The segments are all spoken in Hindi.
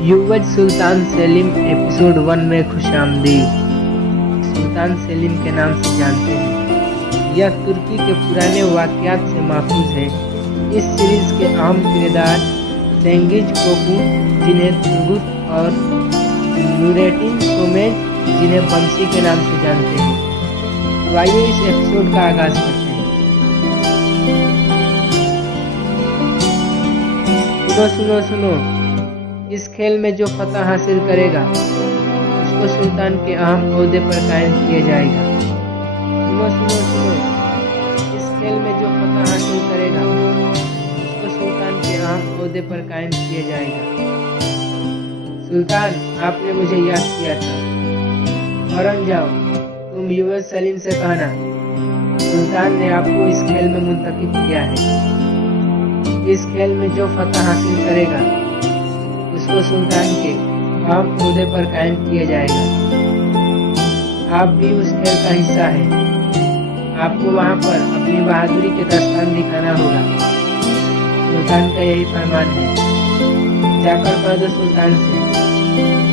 युवज सुल्तान सेलिम एपिसोड 1 में खुशामदीद। सुल्तान सेलिम के नाम से जानते हैं। यह तुर्की के पुराने वाक़यात से महफूज है। इस सीरीज के अहम किरदार सेंगिज कोकू जिन्हें तुर्गुत और नूरेटीन सोमेज जिन्हें बंसी के नाम से जानते हैं। तो आइए इस एपिसोड का आगाज करते हैं। सुनो सुनो सुनो, इस खेल में जो फतह हासिल करेगा उसको सुल्तान के अहम ओहदे पर कायम किया जाएगा। सुनो सुनो सुनो, इस खेल में जो फतह हासिल करेगा उसको सुल्तान के अहम ओहदे पर कायम किया जाएगा। सुल्तान, आपने मुझे याद किया था। फौरन जाओ, तुम युवज सलीम से कहना सुल्तान ने आपको इस खेल में मुंतखब किया है। इस खेल में जो फतह हासिल करेगा उसको सुल्तान के अहम ओहदे पर कायम किया जाएगा। आप भी उस खेल का हिस्सा हैं। आपको वहां पर अपनी बहादुरी के दस्तान दिखाना होगा। सुल्तान का यही फरमान है। जाकर कह दो सुल्तान से,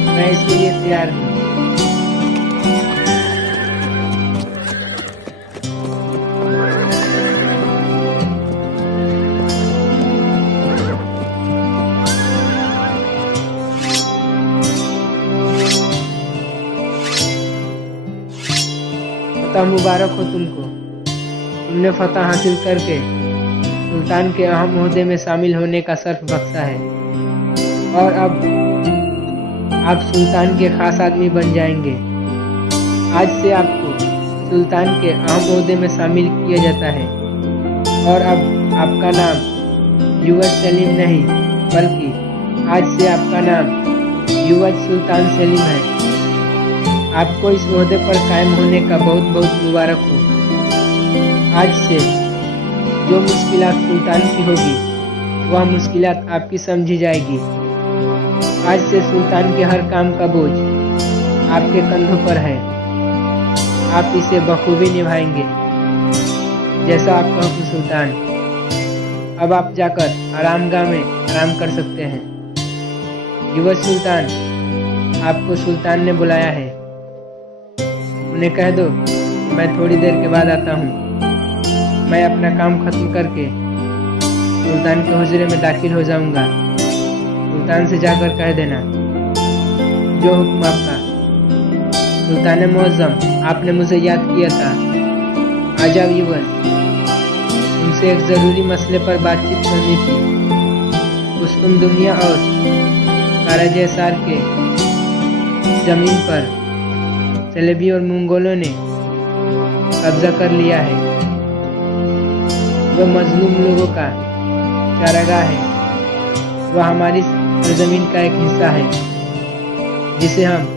मैं इसके लिए तैयार हूँ। मुबारक हो तुमको। तुमने फतह हासिल करके सुल्तान के अहम ओहदे में शामिल होने का शर्फ बख्शा है और अब आप सुल्तान के खास आदमी बन जाएंगे। आज से आपको सुल्तान के अहम ओहदे में शामिल किया जाता है और अब आपका नाम युवज सलीम नहीं, बल्कि आज से आपका नाम युवज सुल्तान सेलिम है। आपको इस ओहदे पर कायम होने का बहुत बहुत मुबारक हो। आज से जो मुश्किलात सुल्तान की होगी वह मुश्किलात आपकी समझी जाएगी। आज से सुल्तान के हर काम का बोझ आपके कंधों पर है। आप इसे बखूबी निभाएंगे जैसा आपका हुक्म सुल्तान। अब आप जाकर आरामगाह में आराम कर सकते हैं। युवज सुल्तान, आपको सुल्तान ने बुलाया है। उन्हें कह दो मैं थोड़ी देर के बाद आता हूँ। मैं अपना काम खत्म करके सुल्तान के हुजरे में दाखिल हो जाऊंगा। सुल्तान से जाकर कह देना जो हुक्म आपका। सुल्तान मुअज्जम, आपने मुझे याद किया था। आ जाओ युवज, तुमसे एक ज़रूरी मसले पर बातचीत करनी थी। कुस्तुम दुनिया और काराजेसार के ज़मीन पर सेलेबी और मंगोलों ने कब्जा कर लिया है। वह मजलूम लोगों का चारागाह है। वह हमारी सरजमीन का एक हिस्सा है जिसे हम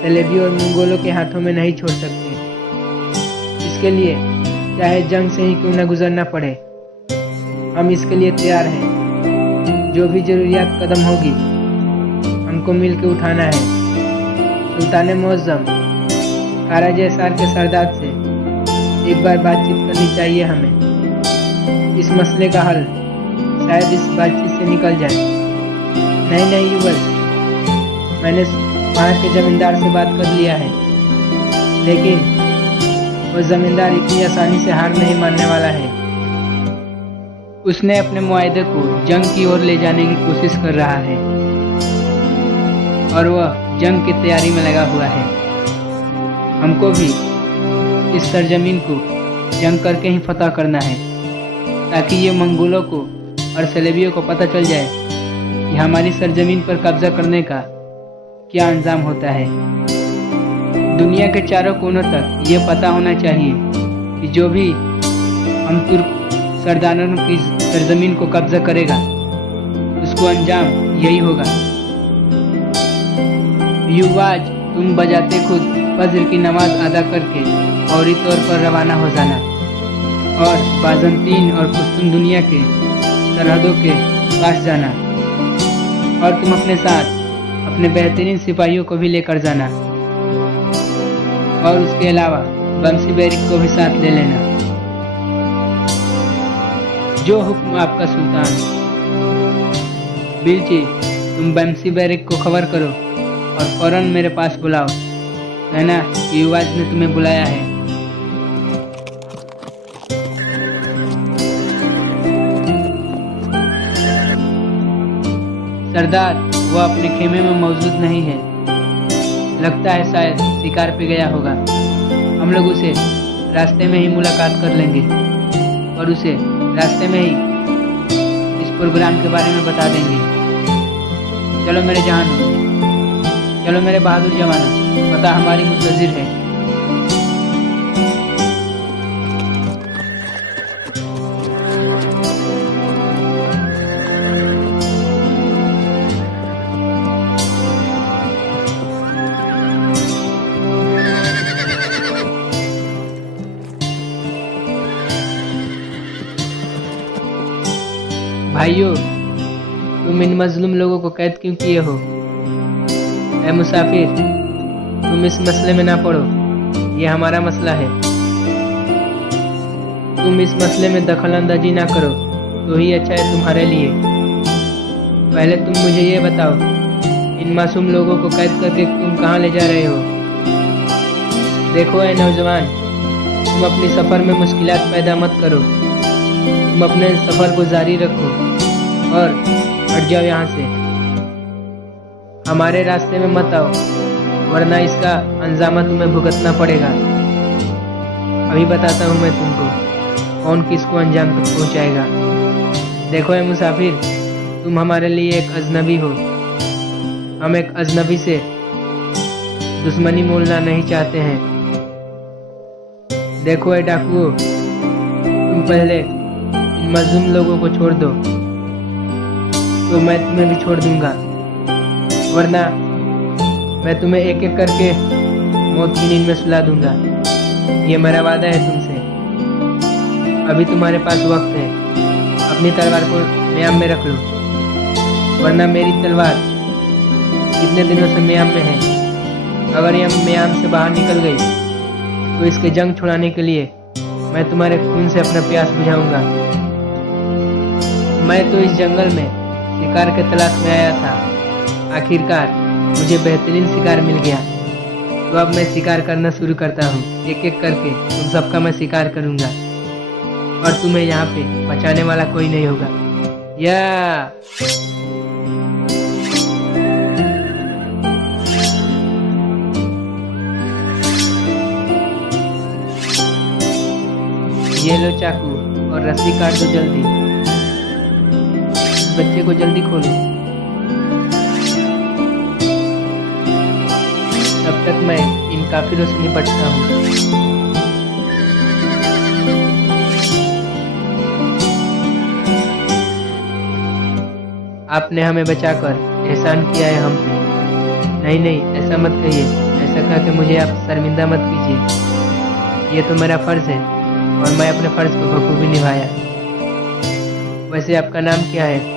सेलेबी और मंगोलों के हाथों में नहीं छोड़ सकते। इसके लिए चाहे जंग से ही क्यों न गुजरना पड़े, हम इसके लिए तैयार हैं। जो भी जरूरियात कदम होगी हमको मिल के उठाना है। सुल्तान मुअज्जम, काराजेसार के सरदार से एक बार बातचीत करनी चाहिए हमें। इस मसले का हल शायद इस बातचीत से निकल जाए। नहीं नहीं युवज, मैंने वहाँ के जमींदार से बात कर लिया है, लेकिन वो जमींदार इतनी आसानी से हार नहीं मानने वाला है। उसने अपने मुआहदे को जंग की ओर ले जाने की कोशिश कर रहा है और वह जंग की तैयारी में लगा हुआ है। हमको भी इस सरजमीन को जंग करके ही फतह करना है, ताकि ये मंगोलों को और सेलेबियों को पता चल जाए कि हमारी सरजमीन पर कब्जा करने का क्या अंजाम होता है। दुनिया के चारों कोनों तक ये पता होना चाहिए कि जो भी हम तुर्क सरदारों की सरजमीन को कब्जा करेगा उसको अंजाम यही होगा। युवाज, तुम बजाते खुद फज्र की नमाज अदा करके फौरी तौर पर रवाना हो जाना और बाज़ंतीन और कुस्तुम दुनिया के सरहदों के पास जाना। और तुम अपने साथ अपने बेहतरीन सिपाहियों को भी लेकर जाना और उसके अलावा बंसी बेरिक को भी साथ ले लेना। जो हुक्म आपका सुल्तान। बिल्ची, तुम बमसी बैरिक को खबर करो और फौरन मेरे पास बुलाओ। कहना कि युवराज ने तुम्हें बुलाया है। सरदार, वो अपने खेमे में मौजूद नहीं है। लगता है शायद शिकार पे गया होगा। हम लोग उसे रास्ते में ही मुलाकात कर लेंगे और उसे रास्ते में ही इस प्रोग्राम के बारे में बता देंगे। चलो मेरे जहान, चलो मेरे बहादुर जवानों, पता हमारी मुंतजिर है। भाइयों, तुम इन मजलूम लोगों को कैद क्यों किए हो? ऐ मुसाफिर, तुम इस मसले में ना पड़ो, ये हमारा मसला है। तुम इस मसले में दखल अंदाजी ना करो तो ही अच्छा है तुम्हारे लिए। पहले तुम मुझे ये बताओ, इन मासूम लोगों को कैद करके तुम कहाँ ले जा रहे हो? देखो ऐ नौजवान, तुम अपनी सफ़र में मुश्किलात पैदा मत करो। तुम अपने सफ़र को जारी रखो और हट जाओ यहाँ से। हमारे रास्ते में मत आओ, वरना इसका अंजामा तुम्हें भुगतना पड़ेगा। अभी बताता हूँ मैं तुमको कौन किसको अंजाम तक पहुँचाएगा। देखो ए मुसाफिर, तुम हमारे लिए एक अजनबी हो। हम एक अजनबी से दुश्मनी मोलना नहीं चाहते हैं। देखो ए डाकुओं, तुम पहले इन मजलूम लोगों को छोड़ दो तो मैं तुम्हें भी छोड़ दूंगा, वरना मैं तुम्हें एक एक करके मौत की नींद में सुला दूंगा। ये मेरा वादा है तुमसे। अभी तुम्हारे पास वक्त है, अपनी तलवार को म्याम में रख लो, वरना मेरी तलवार कितने दिनों से म्याम में है। अगर यह म्याम से बाहर निकल गई तो इसके जंग छुड़ाने के लिए मैं तुम्हारे खून से अपना प्यास बुझाऊंगा। मैं तो इस जंगल में शिकार के तलाश में आया था। आखिरकार मुझे बेहतरीन शिकार मिल गया, तो अब मैं शिकार करना शुरू करता हूँ। एक एक करके तुम सबका मैं शिकार करूँगा और तुम्हें यहाँ पे बचाने वाला कोई नहीं होगा। या ये लो चाकू और रस्सी काट दो जल्दी। बच्चे को जल्दी खोलो, तब तक मैं इन काफिरों से निपटता हूँ। आपने हमें बचाकर एहसान किया है हम पे। नहीं नहीं, ऐसा मत कहिए। ऐसा कह के मुझे आप शर्मिंदा मत कीजिए। ये तो मेरा फर्ज है और मैं अपने फर्ज को बखूबी निभाया। वैसे आपका नाम क्या है?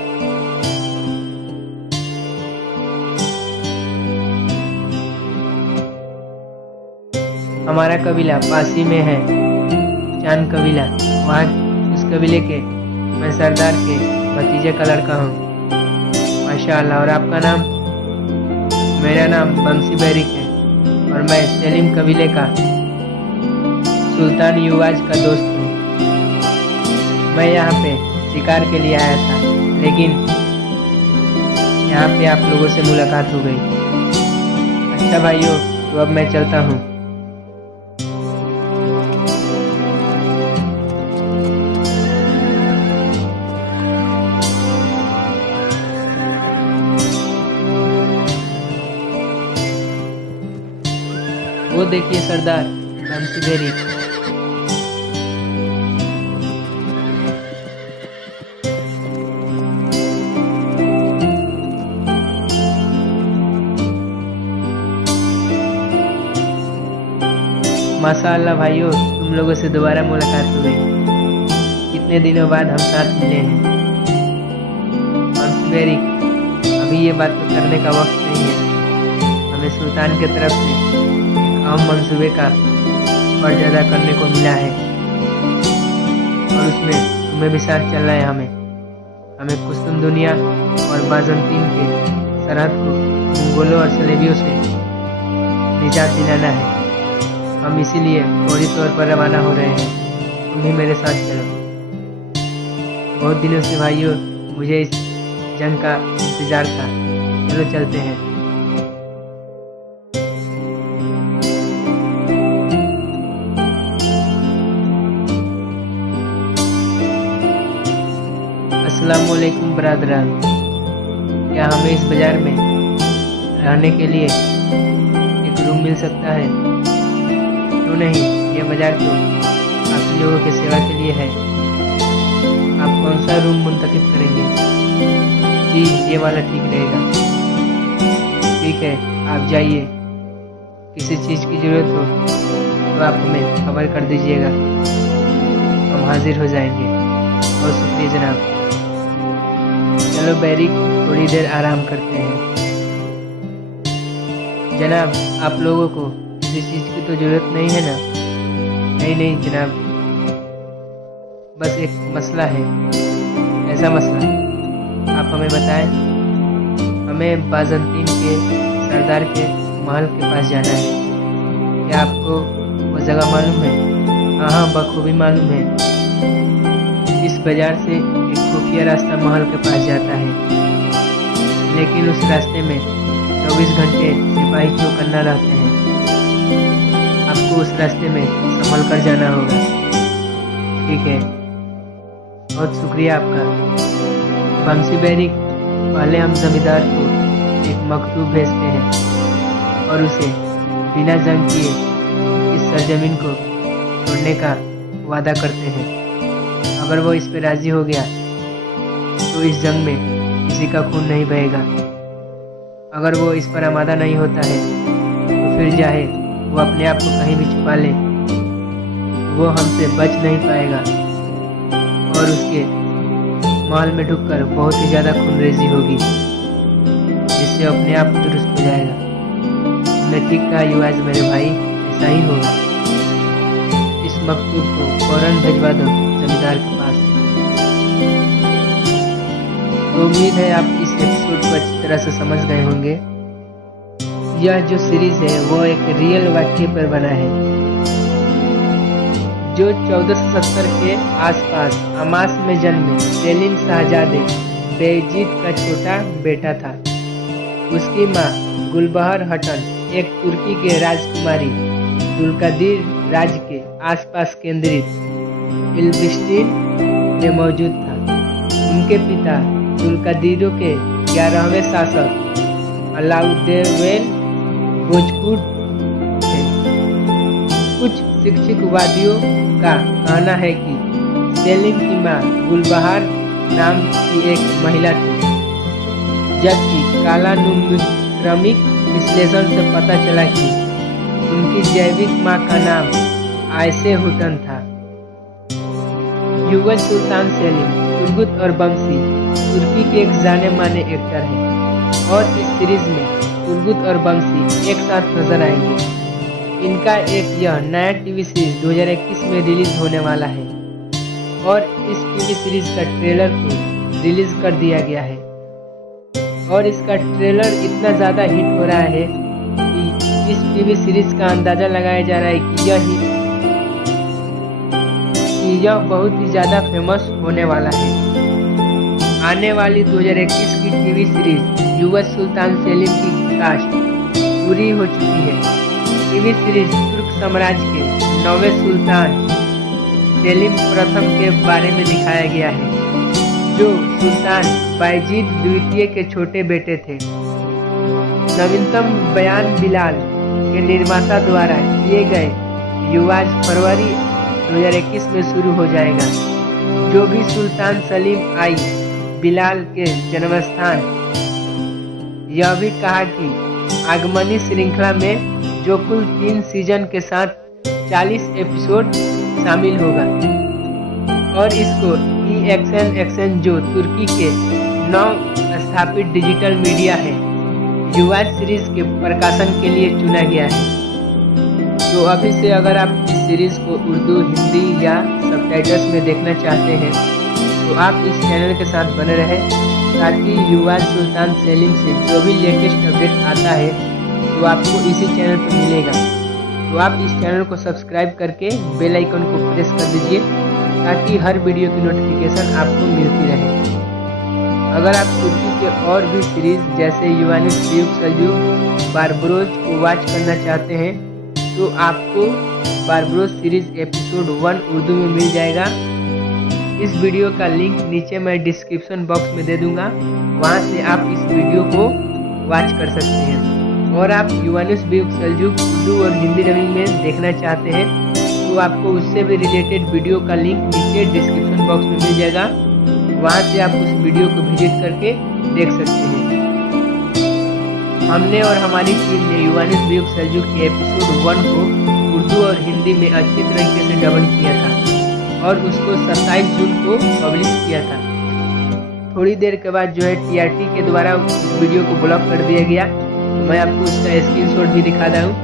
हमारा कबीला पासी में है, चांद कबीला। वहाँ उस कबीले के मैं सरदार के भतीजे का लड़का हूँ। माशाअल्लाह। और आपका नाम? मेरा नाम बमसी बैरिक है और मैं सेलिम कबीले का सुल्तान युवराज का दोस्त हूँ। मैं यहाँ पे शिकार के लिए आया था, लेकिन यहाँ पे आप लोगों से मुलाकात हो गई। अच्छा भाइयों, तो अब मैं चलता हूँ। वो देखिए सरदार बमसी बैरिक। माशाअल्लाह भाइयों, तुम लोगों से दोबारा मुलाकात हो गई। कितने दिनों बाद हम साथ मिले हैं। बमसी बैरिक, अभी ये बात करने का वक्त नहीं है। हमें सुल्तान की तरफ से अहम मंसूबे का फर्ज अदा करने को मिला है और उसमें तुम्हें भी साथ चलना है। हमें कुस्तुम दुनिया और बाज़ंतीन के सरहद को मंगोलों और सलेबियों से निजात दिलाना है। हम इसीलिए फौरी तौर पर रवाना हो रहे हैं। तुम भी मेरे साथ चलो। बहुत दिनों से भाइयों मुझे इस जंग का इंतजार था। चलो चलते हैं। अस्सलामुअलैकुम बरादरान। क्या हमें इस बाजार में रहने के लिए एक रूम मिल सकता है? क्यों नहीं, यह बाजार तो आप लोगों की सेवा के लिए है। आप कौन सा रूम मुंतखब करेंगे? जी, ये वाला ठीक रहेगा। ठीक है, आप जाइए। किसी चीज़ की ज़रूरत हो तो आप हमें खबर कर दीजिएगा, हम हाजिर हो जाएंगे। बहुत शुक्रिया जनाब। चलो बैरिक, थोड़ी देर आराम करते हैं। जनाब, आप लोगों को किसी चीज़ की तो ज़रूरत नहीं है ना? नहीं जनाब, बस एक मसला है। ऐसा मसला? आप हमें बताएं। हमें बाज़ंतीन के सरदार के महल के पास जाना है। क्या आपको वो जगह मालूम है? हाँ, बखूबी मालूम है। इस बाजार से एक खुफिया रास्ता महल के पास जाता है, लेकिन उस रास्ते में 24 घंटे सिपाही चौकन्ना रहते हैं। आपको उस रास्ते में संभल कर जाना होगा। ठीक है, बहुत शुक्रिया आपका। बमसी बैरिक, पहले हम जमींदार को एक मकतूब भेजते हैं और उसे बिना जंग किए इस सरजमीन को छोड़ने का वादा करते हैं। अगर वो इस पर राजी हो गया तो इस जंग में किसी का खून नहीं बहेगा। अगर वो इस पर आमादा नहीं होता है तो फिर चाहे वो अपने आप को कहीं भी छुपा ले, वो हमसे बच नहीं पाएगा और उसके महल में ढुककर बहुत ही ज़्यादा खूनरेजी होगी, जिससे अपने आप दुरुस्त हो जाएगा। तुमने ठीक कहा युवाज मेरे भाई, ऐसा ही होगा। इस मकतूब को फौरन भिजवा दो जमींदार के पास। तो उम्मीद है आप इस एपिसोड को अच्छी तरह से समझ गए होंगे। यह जो सीरीज है वो एक रियल वाक्य पर बना है, जो 1470 के आसपास अमास में जन्मे सेलिम शाहजादे बेयजीद का छोटा बेटा था। उसकी माँ गुलबहर हटन एक तुर्की के राजकुमारी जुल्कादिर राज के आसपास केंद्रित इल्बिस्टीन में मौजूद था। उनके पिता जुल्कादिरों के 11वें शासक अलाउद्दीन भोजपुर थे। कुछ शिक्षकवादियों का कहना है कि सेलिम की मां गुलबहार नाम की एक महिला थी, जबकि कालानुक्रमिक विश्लेषण से पता चला कि उनकी जैविक मां का नाम आयशे हुटन था। युवा सुल्तान सेलिम तुर्गुत और बमसी तुर्की के एक जाने माने एक्टर हैं और इस सीरीज में तुर्गुत और बमसी एक साथ नजर आएंगे। इनका एक यह नया टीवी सीरीज 2021 में रिलीज होने वाला है और इस टीवी सीरीज का ट्रेलर को रिलीज कर दिया गया है और इसका ट्रेलर इतना ज़्यादा हिट हो रहा है कि इस टीवी सीरीज का अंदाज़ा लगाया जा रहा है कि यह बहुत ही ज़्यादा फेमस होने वाला है। आने वाली 2021 की टीवी सीरीज युवा सुल्तान सेलिम की कास्ट पूरी हो चुकी है। टीवी सीरीज तुर्क साम्राज्य के 9वें सुल्तान सेलिम प्रथम के बारे में दिखाया गया है, जो सुल्तान बायजीद द्वितीय के छोटे बेटे थे। नवीनतम बयान बिलाल के निर्माता द्वारा किए गए युवाज फरवरी 2021 में शुरू हो जाएगा। जो भी सुल्तान सलीम आई बिलाल के जन्मस्थान। यह भी कहा कि आगमनी श्रृंखला में जो कुल 3 सीजन के साथ 40 एपिसोड शामिल होगा और इसको EXN जो तुर्की के नव स्थापित डिजिटल मीडिया है युवाज सीरीज के प्रकाशन के लिए चुना गया है। तो अभी से अगर आप इस सीरीज को उर्दू, हिंदी या सबटाइटल्स में देखना चाहते हैं तो आप इस चैनल के साथ बने रहें। ताकि युवराज सुल्तान सेलिम से जो भी लेटेस्ट अपडेट आता है तो आपको इसी चैनल पर मिलेगा। तो आप इस चैनल को सब्सक्राइब करके बेल आइकन को प्रेस कर दीजिए ताकि हर वीडियो की नोटिफिकेशन आपको मिलती रहे। अगर आप तुर्की के और भी सीरीज जैसे यूवानिस ब्यूक सेल्जूक बारबरोज को वॉच करना चाहते हैं तो आपको बारबरोज सीरीज एपिसोड 1 उर्दू में मिल जाएगा। इस वीडियो का लिंक नीचे मैं डिस्क्रिप्शन बॉक्स में दे दूंगा, वहां से आप इस वीडियो को वॉच कर सकते हैं। और आप यूवानिस ब्यूक सेल्जूक उर्दू और हिंदी डबिंग में देखना चाहते हैं तो आपको उससे भी रिलेटेड वीडियो का लिंक नीचे डिस्क्रिप्शन बॉक्स में मिल जाएगा, वहां से आप उस वीडियो को विजिट करके देख सकते हैं। हमने और हमारी टीम ने यूवानिस ब्यूक सेल्जूक के एपिसोड 1 को उर्दू और हिंदी में अच्छी तरीके से डबिंग किया था और उसको 27 जून को पब्लिश किया था। थोड़ी देर के बाद जो है TRT के द्वारा उस वीडियो को ब्लॉक कर दिया गया। तो मैं आपको उसका स्क्रीनशॉट भी दिखा रहा हूँ।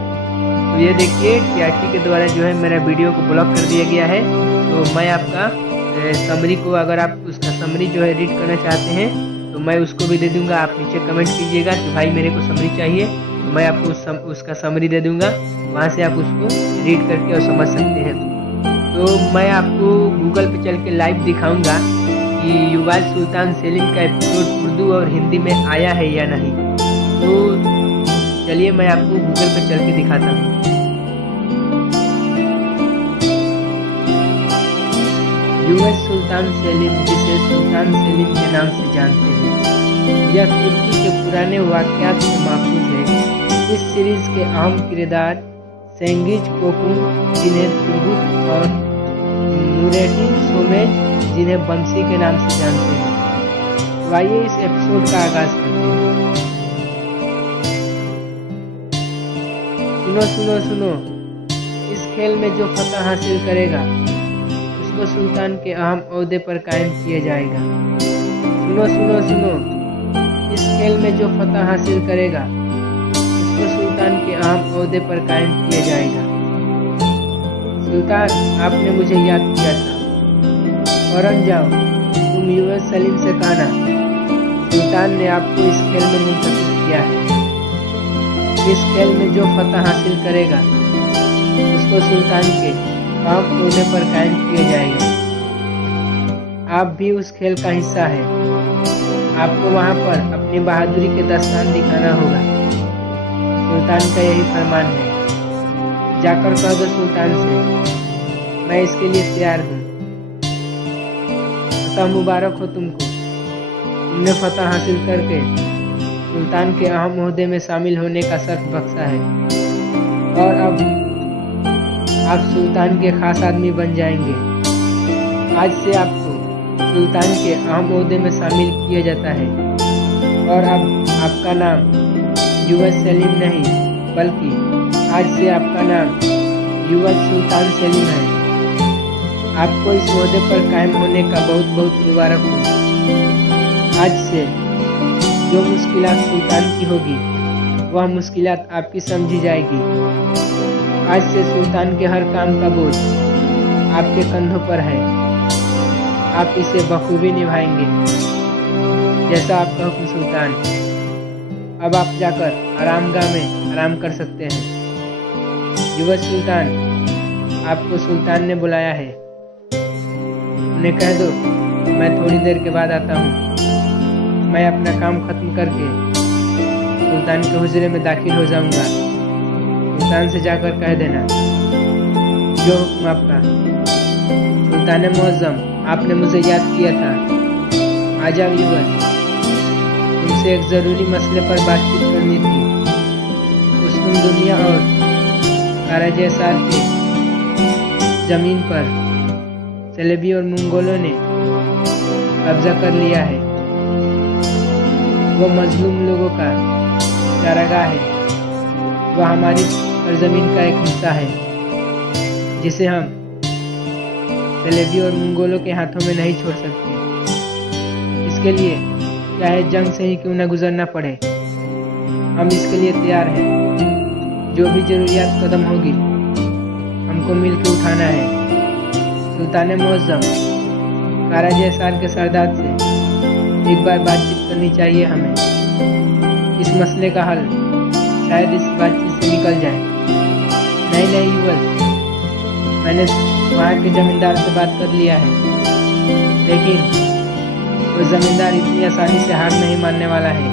तो ये देखिए TRT के द्वारा जो है मेरा वीडियो को ब्लॉक कर दिया गया है। तो मैं आपका समरी को, अगर आप उसका समरी जो है रीड करना चाहते हैं तो मैं उसको भी दे दूंगा। आप नीचे कमेंट कीजिएगा कि भाई मेरे को समरी चाहिए, तो मैं आपको उसका समरी दे दूंगा, वहाँ से आप उसको रीड करके और समझ सकते हैं। तो मैं आपको गूगल पे चल के लाइव दिखाऊंगा कि युवराज सुल्तान सेलिम का एपिसोड उर्दू और हिंदी में आया है या नहीं। तो चलिए मैं आपको गूगल पे चल के दिखाता हूँ। युवराज सुल्तान सेलिम, जिसे सुल्तान सेलिम के नाम से जानते हैं, यह तुर्की के पुराने वाक़यात से माखूज है। इस सीरीज के अहम किरदार सेंगिज कोकुम, जिन्हें तुर्गुक, और नूरेddin सोमेज, जिन्हें बंसी के नाम से जानते हैं। तो आइए इस एपिसोड का आगाज करते हैं। सुनो सुनो सुनो, इस खेल में जो फतह हासिल करेगा उसको सुल्तान के अहम ओहदे पर कायम किया जाएगा। सुनो सुनो सुनो, इस खेल में जो फतह हासिल करेगा उसको सुल्तान के अहम ओहदे पर कायम किया जाएगा। सुल्तान, आपने मुझे याद किया था, फौरन जाओ, तुम युवराज सलीम से कहना सुल्तान ने आपको इस खेल में मुंतखब किया है। इस खेल में जो फतह हासिल करेगा उसको सुल्तान के अहम ओहदे पर कायम किया जाएगा। आप भी उस खेल का हिस्सा है। आपको वहां पर अपनी बहादुरी के दस्तान दिखाना होगा। सुल्तान का यही फरमान है। जाकर कह दो सुल्तान से, मैं इसके लिए तैयार हूँ। फतह मुबारक हो तुमको। तुमने फतह हासिल करके सुल्तान के अहम ओहदे में शामिल होने का शर्फ बख्शा है और अब आप सुल्तान के खास आदमी बन जाएंगे। आज से आपको सुल्तान के अहम ओहदे में शामिल किया जाता है और अब आपका नाम युवराज सलीम नहीं, बल्कि आज से आपका नाम युवराज सुल्तान सेलिम है। आपको इस ओहदे पर कायम होने का बहुत बहुत मुबारक हो। आज से जो मुश्किलात सुल्तान की होगी वह मुश्किलात आपकी समझी जाएगी। आज से सुल्तान के हर काम का बोझ आपके कंधों पर है। आप इसे बखूबी निभाएंगे जैसा आपका हुक्म सुल्तान। अब आप जाकर आरामगाह में आराम कर सकते हैं। युवराज सुल्तान, आपको सुल्तान ने बुलाया है। उन्हें कह दो मैं थोड़ी देर के बाद आता हूँ। मैं अपना काम खत्म करके सुल्तान के हुजरे में दाखिल हो जाऊंगा। सुल्तान से जाकर कह देना जो हुक्म आपका। सुल्तान मुअज्जम, आपने मुझे याद किया था। आ जाओ युवराज, तुमसे एक ज़रूरी मसले पर बातचीत करनी थी। उस्मान दुनिया और काराजेसार के ज़मीन पर चलेबी और मंगोलों ने कब्जा कर लिया है। वो मजलूम लोगों का चारागाह है। वह हमारी सरजमीन का एक हिस्सा है जिसे हम चलेबी और मंगोलों के हाथों में नहीं छोड़ सकते। इसके लिए चाहे जंग से ही क्यों न गुजरना पड़े, हम इसके लिए तैयार हैं। जो भी जरूरियात कदम होगी हमको मिलकर उठाना है। सुल्तान मुअज्जम, काराजेसार के सरदार से एक बार बातचीत करनी चाहिए हमें। इस मसले का हल शायद इस बातचीत से निकल जाए। नहीं युवक, मैंने वहाँ के जमींदार से बात कर लिया है, लेकिन वो जमींदार इतनी आसानी से हार नहीं मानने वाला है।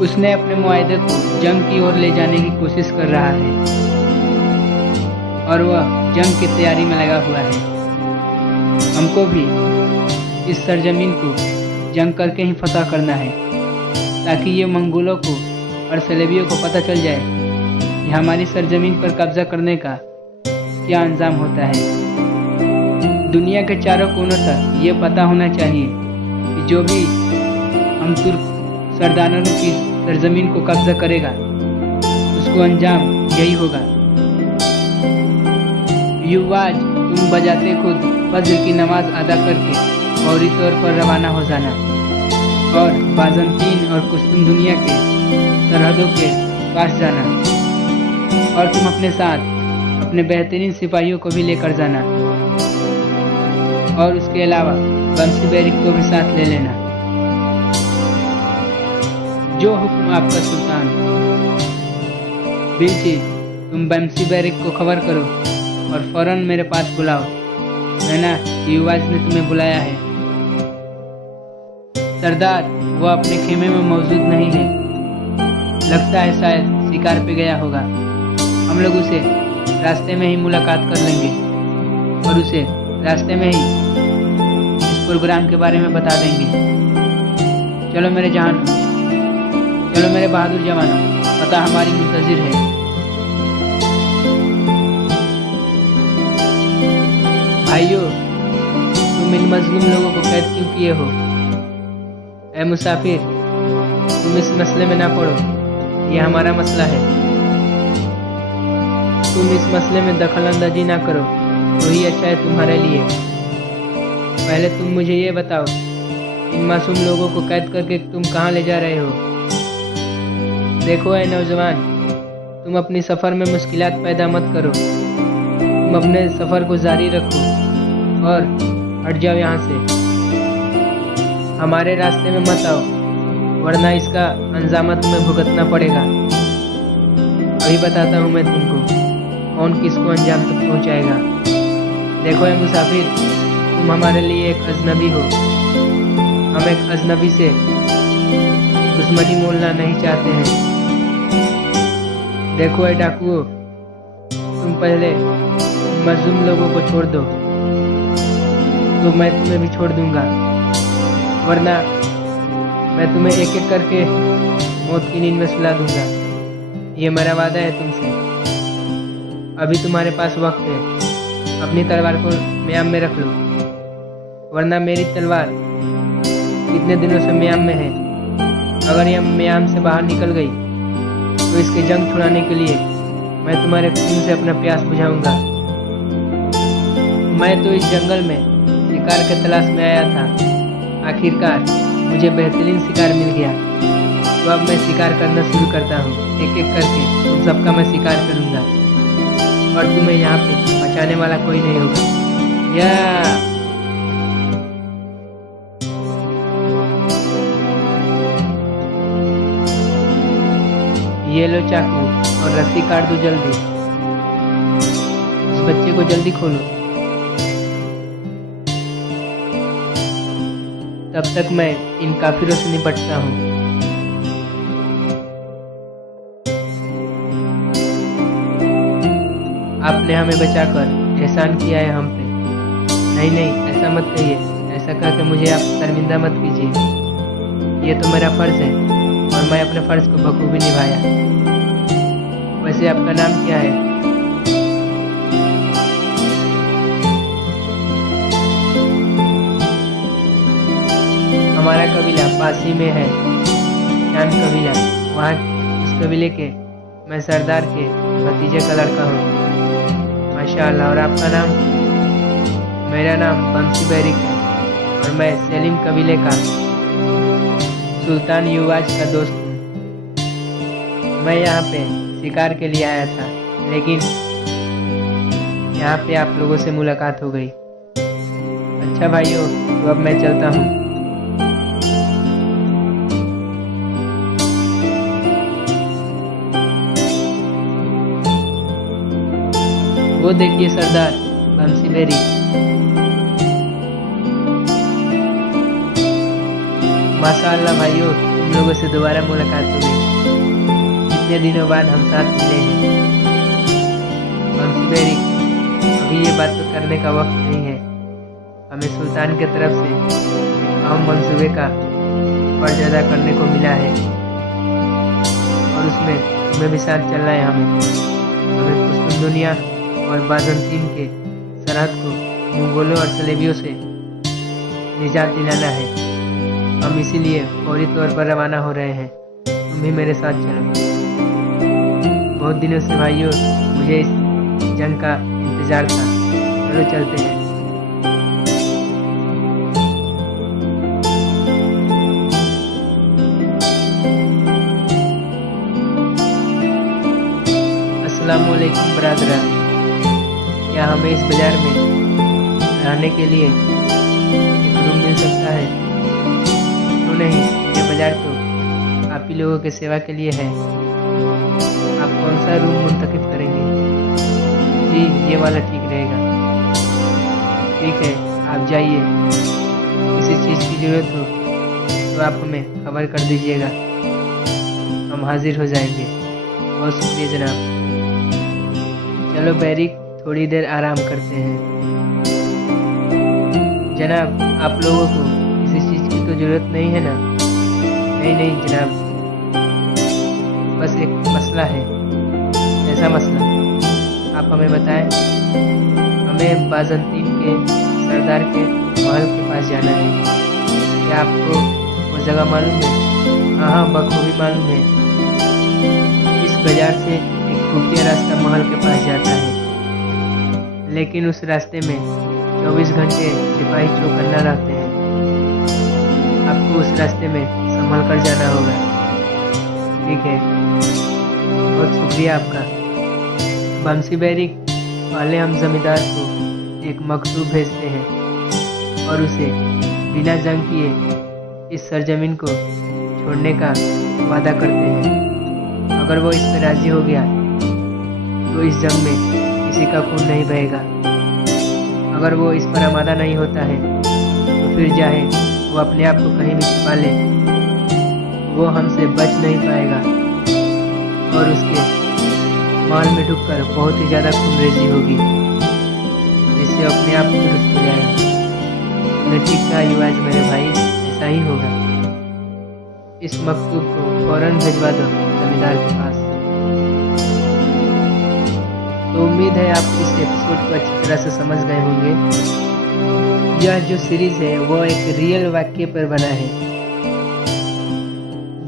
उसने अपने मुआहदे को जंग की ओर ले जाने की कोशिश कर रहा है और वह जंग की तैयारी में लगा हुआ है। हमको भी इस सरजमीन को जंग करके ही फतह करना है, ताकि ये मंगोलों को और सलेबियों को पता चल जाए कि हमारी सरजमीन पर कब्जा करने का क्या अंजाम होता है। दुनिया के चारों कोनों तक ये पता होना चाहिए कि जो भी हम तुर्क सरदारों की सरजमीन को कब्जा करेगा उसको अंजाम यही होगा। युवाज, तुम बजाते खुद फज्र की नमाज अदा करके फौरी तौर पर रवाना हो जाना और बाज़ंतीन और कुस्तुन दुनिया के सरहदों के पास जाना, और तुम अपने साथ अपने बेहतरीन सिपाहियों को भी लेकर जाना, और उसके अलावा बंसी बैरिक को भी साथ ले लेना। जो हुक्म आपका सुल्तान। बिल्ची, तुम बंसी बैरिक को खबर करो और फौरन मेरे पास बुलाओ। मैना, युवाज ने तुम्हें बुलाया है। सरदार, वह अपने खेमे में मौजूद नहीं है। लगता है शायद शिकार पे गया होगा। हम लोग उसे रास्ते में ही मुलाकात कर लेंगे और उसे रास्ते में ही इस प्रोग्राम के बारे में बता देंगे। चलो मेरे जहान, चलो मेरे बहादुर जवानों, पता हमारी मुंतजिर है। भाइयों, तुम इन मजलूम लोगों को कैद क्यों किए हो? ऐ मुसाफिर, तुम इस मसले में ना पड़ो, ये हमारा मसला है। तुम इस मसले में दखल अंदाजी ना करो तो ही अच्छा है तुम्हारे लिए। पहले तुम मुझे ये बताओ, इन मासूम लोगों को कैद करके तुम कहाँ ले जा रहे हो? देखो ऐ नौजवान, तुम अपनी सफ़र में मुश्किलात पैदा मत करो। तुम अपने सफ़र को जारी रखो और हट जाओ यहाँ से। हमारे रास्ते में मत आओ, वरना इसका अंजाम तुम्हें भुगतना पड़ेगा। अभी बताता हूँ मैं तुमको कौन किसको अंजाम तक पहुँचाएगा। देखो ऐ मुसाफिर, तुम हमारे लिए एक अजनबी हो। हम एक अजनबी से दुश्मनी मोलना नहीं चाहते हैं। देखो ऐ डाकुओं, तुम पहले मजलूम लोगों को छोड़ दो तो मैं तुम्हें भी छोड़ दूंगा, वरना मैं तुम्हें एक एक करके मौत की नींद में सुला दूंगा। ये मेरा वादा है तुमसे। अभी तुम्हारे पास वक्त है, अपनी तलवार को म्याम में रख लो, वरना मेरी तलवार कितने दिनों से म्याम में है। अगर यह म्याम से बाहर निकल गई तो इसके जंग छुड़ाने के लिए मैं तुम्हारे खून से अपना प्यास बुझाऊंगा। मैं तो इस जंगल में शिकार के तलाश में आया था, आखिरकार मुझे बेहतरीन शिकार मिल गया। तो अब मैं शिकार करना शुरू करता हूँ। एक एक करके तुम सबका मैं शिकार करूँगा और तुम्हें यहाँ पे बचाने वाला कोई नहीं होगा। या ये लो चाकू और रस्सी काट दो जल्दी। उस बच्चे को जल्दी खोलो। तब तक मैं इन काफिरों से निपटता हूँ। आपने हमें बचाकर एहसान किया है हम पे। नहीं, ऐसा मत कहिए। ऐसा कह के मुझे आप शर्मिंदा मत कीजिए। ये तो मेरा फर्ज है और मैं अपने फर्ज को बखूबी निभाया। वैसे आपका नाम क्या है? हमारा कबीला पासी में है, जान कबीला। वहाँ इस कबीले के मैं सरदार के भतीजे का लड़का हूँ। माशाअल्लाह। और आपका नाम? मेरा नाम बंसी बैरिक है और मैं सेलिम कबीले का सुल्तान युवाज का दोस्त हूँ। मैं यहाँ पे शिकार के लिए आया था, लेकिन यहाँ पे आप लोगों से मुलाकात हो गई। अच्छा भाइयों, तो अब मैं चलता हूँ। वो देखिए सरदार बमसी बेरी। माशाअल्लाह भाइयों, तुम लोगों से दोबारा मुलाकात हो गई। इतने दिनों बाद हम साथ मिले हैं। बमसी बेरी, अभी ये बात करने का वक्त नहीं है। हमें सुल्तान की तरफ से अहम मंसूबे का फर्ज अदा करने को मिला है और उसमें तुम्हें भी साथ चलना है। हमें पुस्तुन दुनिया और बाज़ंतीन के सरहद को मुगलों और सलेबियों से निजात दिलाना है। हम इसीलिए फौरी तौर पर रवाना हो रहे हैं। तुम भी मेरे साथ चलो। बहुत दिनों से भाइयों मुझे इस जंग का इंतजार था। चलो चलते हैं। अस्सलामुअलैकुम बरादरान, क्या हमें इस बाजार में रहने के लिए एक रूम मिल सकता है? क्यों नहीं, ये बाजार तो आप ही लोगों की सेवा के लिए है। आप कौन सा रूम मुंतखब करेंगे? जी, ये वाला ठीक रहेगा। ठीक है, आप जाइए। किसी चीज़ की ज़रूरत हो तो आप हमें खबर कर दीजिएगा, हम हाजिर हो जाएंगे। बहुत शुक्रिया जनाब। चलो बैरिक, थोड़ी देर आराम करते हैं। जनाब, आप लोगों को किसी चीज़ की तो ज़रूरत नहीं है ना? नहीं जनाब, बस एक मसला है। ऐसा मसला? आप हमें बताएं। हमें बाज़ंतीन के सरदार के महल के पास जाना है। क्या आपको वो जगह मालूम है? हाँ, बखूबी मालूम है। इस बाजार से एक खुफिया रास्ता महल के पास जाता है, लेकिन उस रास्ते में 24 घंटे सिपाही चौकन्ना रहते हैं। आपको उस रास्ते में संभल कर जाना होगा। ठीक है, बहुत शुक्रिया आपका। बमसी बैरिक, पहले हम जमींदार को एक मकतूब भेजते हैं और उसे बिना जंग किए इस सरजमीन को छोड़ने का वादा करते हैं। अगर वो इस पर राजी हो गया तो इस जंग में किसी का खून नहीं बहेगा। अगर वो इस पर आमादा नहीं होता है तो फिर चाहे वो अपने आप को कहीं भी छिपा ले, वो हमसे बच नहीं पाएगा और उसके माल में डूबकर बहुत ही ज़्यादा खूनरेजी होगी, जिससे अपने आप दुरुस्त हो जाएगा। तुमने ठीक कहा युवाज मेरे भाई, ऐसा ही होगा। इस मकतूब को फौरन भिजवा दो जमींदार के पास। तो उम्मीद है आप इस एपिसोड को अच्छी तरह से समझ गए होंगे। यह जो सीरीज है वो एक रियल वाक्य पर बना है,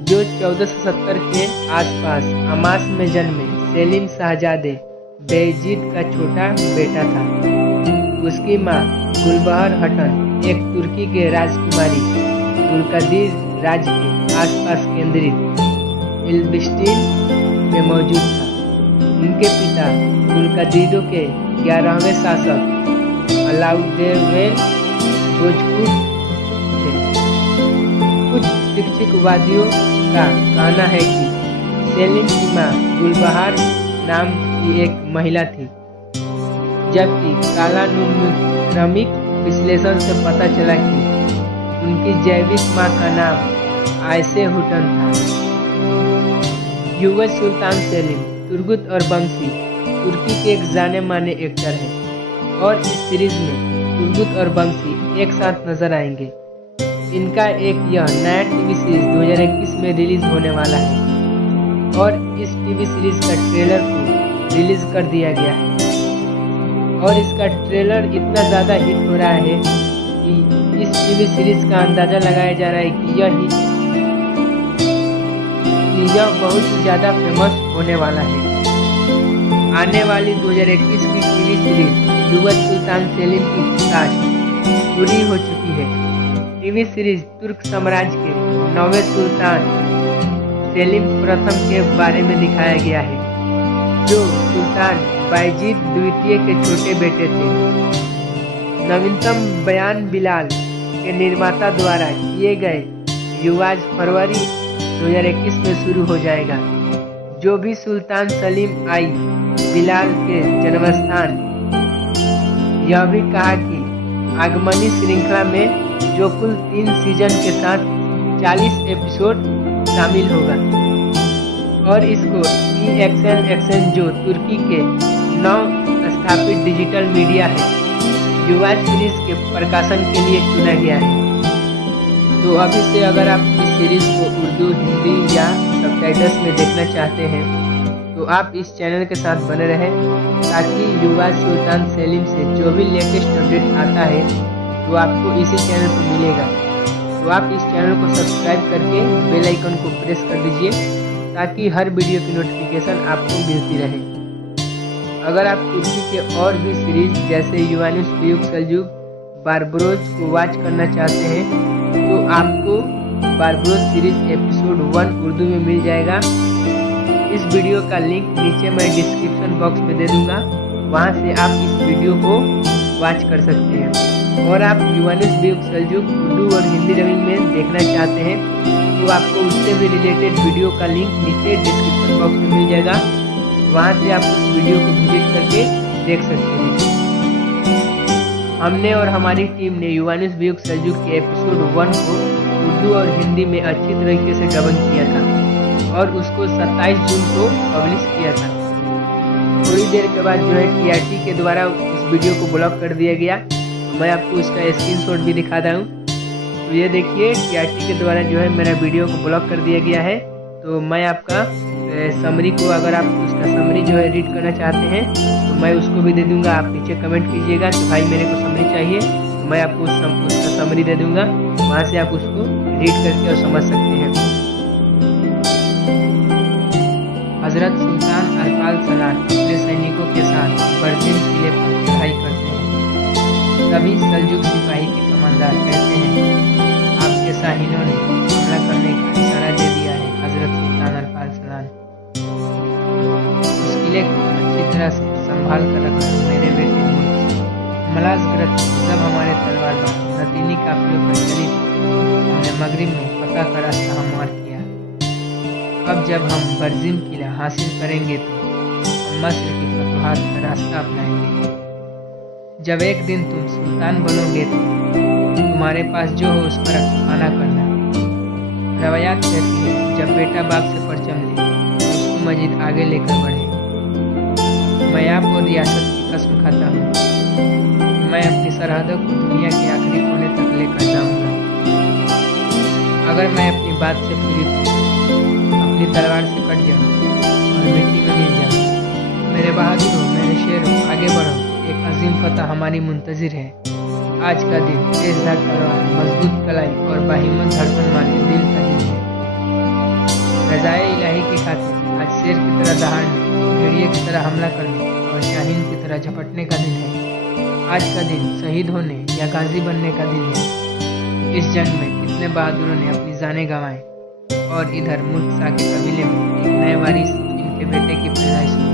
जो 1470 के आसपास अमास में जन्मे सेलिम शाहजादे बेयजीद का छोटा बेटा था। उसकी माँ गुलबहर हटन एक तुर्की के राजकुमारी तुर्कदीर राज्य के आसपास केंद्रित इल्बिस्टीन में मौजूद था। उनके पिता तुर्कदीरों के 11वें शासक अलाउद्दीन गोजकुट थे। कुछ शिक्षकवादियों का कहना है कि सेलिम की मां गुलबहार नाम की एक महिला थी, जबकि कालानुक्रमिक विश्लेषण से पता चला कि उनकी जैविक मां का नाम आयशे हुटन था। युवक सुल्तान सेलिम तुर्गुत और बमसी तुर्की के एक जाने माने एक्टर हैं और इस सीरीज में तुर्गुत और बमसी एक साथ नजर आएंगे। इनका एक यह नया टीवी सीरीज 2021 में रिलीज होने वाला है और इस टीवी सीरीज का ट्रेलर को रिलीज कर दिया गया है और इसका ट्रेलर इतना ज़्यादा हिट हो रहा है कि इस टीवी सीरीज का अंदाज़ा लगाया जा रहा है कि यह बहुत ही ज़्यादा फेमस होने वाला है। आने वाली 2021 की टीवी सीरीज युवक सुल्तान सेलिम की कास्ट पूरी हो चुकी है। टीवी सीरीज तुर्क साम्राज्य के 9वें सुल्तान सेलिम प्रथम के बारे में दिखाया गया है, जो सुल्तान बायजीद द्वितीय के छोटे बेटे थे। नवीनतम बयान बिलाल के निर्माता द्वारा किए गए युवाज फरवरी 2021 में शुरू हो जाएगा। जो भी सुल्तान सलीम आई बिलाल के जन्मस्थान यह भी कहा कि आगमनी श्रृंखला में जो कुल 3 सीजन के साथ 40 एपिसोड शामिल होगा और इसको EXN जो तुर्की के नव स्थापित डिजिटल मीडिया है युवा सीरीज के प्रकाशन के लिए चुना गया है। तो अभी से अगर आप इस सीरीज को उर्दू, हिंदी या सबटाइटल्स में देखना चाहते हैं तो आप इस चैनल के साथ बने रहें ताकि युवा सुल्तान सेलिम से जो भी लेटेस्ट अपडेट आता है तो आपको इसी चैनल पर मिलेगा। तो आप इस चैनल को सब्सक्राइब करके बेल आइकन को प्रेस कर दीजिए ताकि हर वीडियो की नोटिफिकेशन आपको मिलती रहे। अगर आप तुर्की के और भी सीरीज जैसे यूवानुस बुयुक सेल्जुक, बारबरोज को वॉच करना चाहते हैं तो आपको बारबरोज सीरीज एपिसोड 1 उर्दू में मिल जाएगा। इस वीडियो का लिंक नीचे मैं डिस्क्रिप्शन बॉक्स में दे दूंगा, वहां से आप इस वीडियो को वॉच कर सकते हैं। और आप यूवानुस बुयुक सेल्जुक उर्दू और हिंदी डबिंग में देखना चाहते हैं तो आपको उससे भी रिलेटेड वीडियो का लिंक नीचे डिस्क्रिप्शन बॉक्स में मिल जाएगा, वहां से आप उस वीडियो को विजिट करके देख सकते हैं। हमने और हमारी टीम ने यूवानुस बुयुक सेल्जुक के एपिसोड 1 को उर्दू और हिंदी में अच्छी तरीके से डबिंग किया था और उसको 27 जून को पब्लिश किया था। थोड़ी देर के बाद जो है TRT के द्वारा इस वीडियो को ब्लॉक कर दिया गया। मैं आपको इसका स्क्रीनशॉट भी दिखाता हूँ। तो ये देखिए TRT के द्वारा जो है मेरा वीडियो को ब्लॉक कर दिया गया है। तो मैं आपका समरी को, अगर आप उसका समरी जो है रीड करना चाहते हैं तो मैं उसको भी दे दूंगा। आप नीचे कमेंट कीजिएगा कि भाई मेरे को समरी चाहिए, तो मैं आपको उसका समरी दे दूंगा, वहाँ से आप उसको रीड करके और समझ सकते हैं। हजरत सुल्तान अरफाल सलान अपने सैनिकों के साथ बर्जिन किले पर चढ़ाई करते हैं। तभी सल्जुक सिपाही के कमांडर कहते हैं आपके शाहीनों ने हमला करने का इशारा दे दिया है। हजरत सुल्तान अरफाल सलान उस किले को अच्छी तरह से संभाल कर रखना मेरे बेटे मलाज ग्रत। जब हमारे तलवारबाज नतीनी काफिलों पर चली हमने मगरिब में पका का रास्ता हमवार किया। अब जब हम बर्जिम किला हासिल करेंगे तो हम मस्र की फतवाहत का रास्ता अपनाएंगे। जब एक दिन तुम सुल्तान बनोगे तो तुम्हारे पास जो हो उस पर खाना करना। रवायात कहती है जब बेटा बाप से परचम ले तो उसको मजीद आगे लेकर बढ़े। मैं आपको रियासत की कसम खाता हूँ, मैं अपनी सरहदों को दुनिया के आखिरी कोने तक लेकर जाऊंगा। अगर मैं अपनी बात से पूरी अपनी तलवार से कट जाऊं और मिट्टी में मिल जाऊं। मेरे बहादुर हो, मेरे शेर हो, आगे बढ़ो, एक अजीम फतह हमारी मुंतजिर है। आज का दिन तेजधार तलवार, मजबूत कलाई और बाहिम्मत धड़कन वाले दिल का दिन है। रज़ाए इलाही की खातिर आज शेर की तरह दहाड़ने, भेड़िए की तरह हमला करने और शाहीन की तरह झपटने का दिन है। आज का दिन शहीद होने या गाजी बनने का दिन है। इस जंग में कितने बहादुरों ने अपनी जानें गंवाएं और इधर मुल्क सा के कबीले में एक नए वारिस इनके बेटे की पैदाइश हुई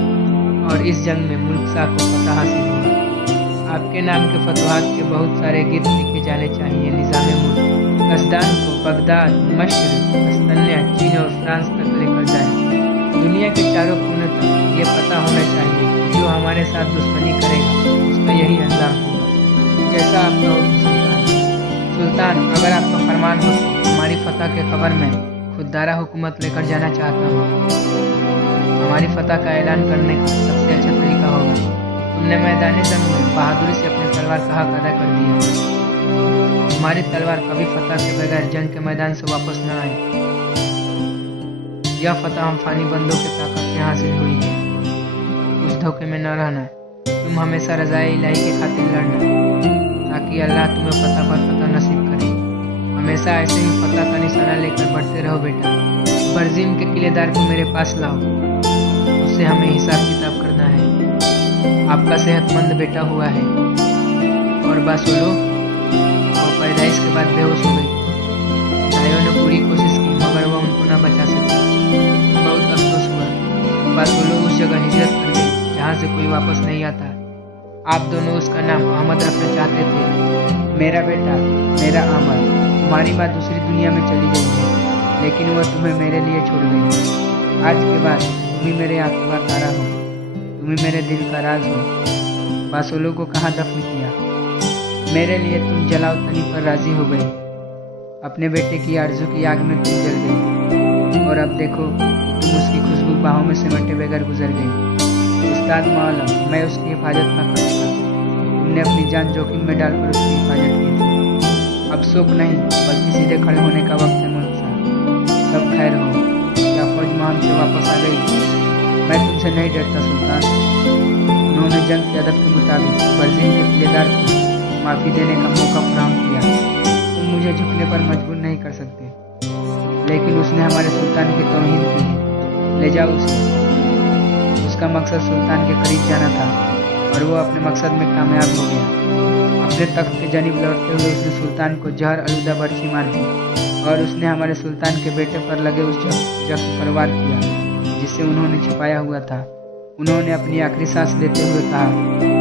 और इस जंग में मुल्क सा को फतह हासिल हुआ। आपके नाम के फतवाहत के बहुत सारे गीत लिखे जाने चाहिए। निज़ाम मुल्क कसदान को बगदाद, मशरिक, कस्तन्या, चीन और फ्रांस तक लेकर जाए। दुनिया के चारों कोने तक ये पता होना चाहिए कि जो हमारे साथ दुश्मनी करेगा उसका यही अंजाम होगा। जैसा आपका हुक्म सुल्तान, अगर आपका फरमान हो तो हमारी फतह के खबर में खुददारा हुकूमत लेकर जाना चाहता हूँ। हमारी फतह का ऐलान करने का सबसे अच्छा तरीका होगा तुमने मैदान जंग में बहादुरी से अपनी तलवार का हक अदा कर दिया। हमारी तलवार कभी फतह के बगैर जंग के मैदान से वापस न आए। यह फतह हम फानी बंदों की ताकत से हासिल हुई है। उस धोखे में न रहना। तुम हमेशा रज़ाए इलाही के खातिर लड़ना ताकि अल्लाह तुम्हें फतह पर फतह नसीब करे। हमेशा ऐसे ही फतह का निशाना लेकर बढ़ते रहो बेटा। बर्जिम के किलेदार को मेरे पास लाओ, उससे हमें हिसाब किताब करना है। आपका सेहतमंद बेटा हुआ है और बासोलो और पैदाइश के बाद बेहोश हो गई। भाइयों ने पूरी कोशिश की मगर वह उनको न बचा सकी। बहुत अफसोस हुआ। बासोलो उस जगह हिजरत कर गई जहाँ से कोई वापस नहीं आता। आप दोनों उसका नाम अहमद रखना चाहते थे। मेरा बेटा, मेरा अमल, तुम्हारी माँ दूसरी दुनिया में चली गई है लेकिन वह तुम्हें मेरे लिए छोड़ गई। आज के बाद तुम ही मेरे आंखों का तारा हो, तुम ही मेरे दिल का राज हो। बासोलो को कहाँ दफन किया। मेरे लिए तुम जलाओ तनी पर राजी हो गई। अपने बेटे की आरज़ू की आग में तुम जल गई और अब देखो तुम उसकी खुशबू बाहों में सिमटे बगैर गुजर गई। उस्ताद मौलम, मैं उसकी हिफाजत न कर सका। तुमने अपनी जान जोखिम में डालकर उसकी हिफाजत की थी। अब शोक नहीं बल्कि सीधे खड़े होने का वक्त है मुल्क साहब। सब खैर हो, क्या फौज महम से वापस आ गई? मैं तुमसे नहीं डरता सुल्तान। उन्होंने जंग के अदब के मुताबिक बरजीन के किलेदार को माफ़ी देने का मौका फराहम किया। तुम मुझे झुकने पर मजबूर नहीं कर सकते, लेकिन उसने हमारे सुल्तान की तौहीन की है। ले जाओ उसे। उसका मकसद सुल्तान के करीब जाना था और वो अपने मकसद में कामयाब हो गया। अपने तख्त के जानिब लौटते हुए उसने सुल्तान को जहर आलूदा बर्छी मार दी और उसने हमारे सुल्तान के बेटे पर लगे उस जख्म पर वार किया जिसे उन्होंने छिपाया हुआ था। उन्होंने अपनी आखिरी सांस लेते हुए कहा,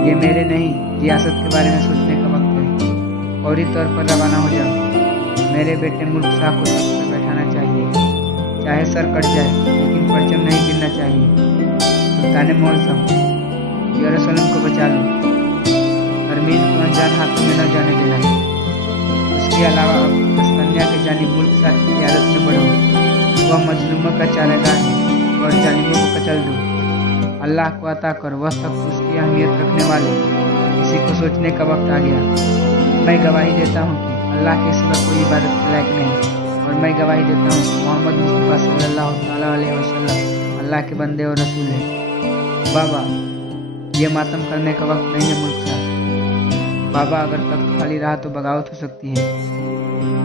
ये मेरे नहीं, रियासत के बारे में सोचने का वक्त है। फौरी तौर पर रवाना हो जाओ। मेरे बेटे मुल्क शाह को तख्त पर बैठाना चाहिए, चाहे सर कट जाए, लेकिन परचम नहीं गिरना चाहिए। सुल्तान मौसम, यरूशलेम को बचा लो। अरमीन को अनजान हाथों में न जाने देना। उसके अलावा अब कस्तनिया के जानिब मुल्क शाह की क़यादत में बढ़ो। वह मजलूमों का चारागाह है और जालिमों को कचल दो। अल्लाह को अता कर, वह तख्त उसकी अहमियत रखने वाले किसी को सोचने का वक्त आ गया। मैं गवाही देता हूँ कि अल्लाह के सिवा कोई इबादत के लायक नहीं, और मैं गवाही देता हूँ कि मोहम्मद मुस्तफ़ा सल्लल्लाहु ताला अलैहि वसल्लम अल्लाह के बंदे और रसूल हैं। बाबा, ये मातम करने का वक्त नहीं है मुल्क साहब। बाबा, अगर तख्त खाली रहा तो बगावत हो सकती है।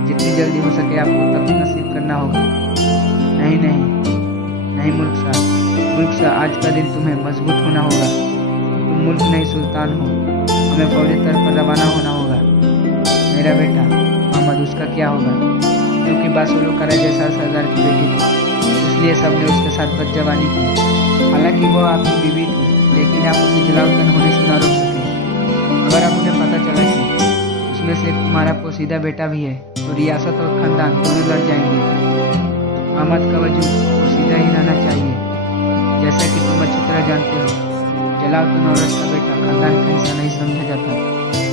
जितनी जल्दी हो सके आपको तख्त नसीब करना होगा। नहीं नहीं नहीं मुल्क साहब, मुल्क साहब, आज का दिन तुम्हें मजबूत होना होगा। तुम मुल्क नहीं सुल्तान हो। हमें फौरी तौर पर रवाना होना होगा। मेरा बेटा मोहम्मद, उसका क्या होगा? क्योंकि बासोलो का राजा सरदार की बेटी थी, इसलिए सबने उसके साथ बदजवानी की। हालांकि वो आपकी बीवी थी, लेकिन आप उसे जलावतन होने से न रोक सके। अगर आप उन्हें पता चला कि उसमें से एक तुम्हारा पोसीदा बेटा भी है, तो रियासत और खानदान दोनों लड़ जाएंगे। अहमद का वजूद पोसीदा ही रहना चाहिए। जैसा कि तुम अच्छी तरह जानते हो, जलावतन औरत का बेटा खानदान का हिस्सा नहीं समझा जाता।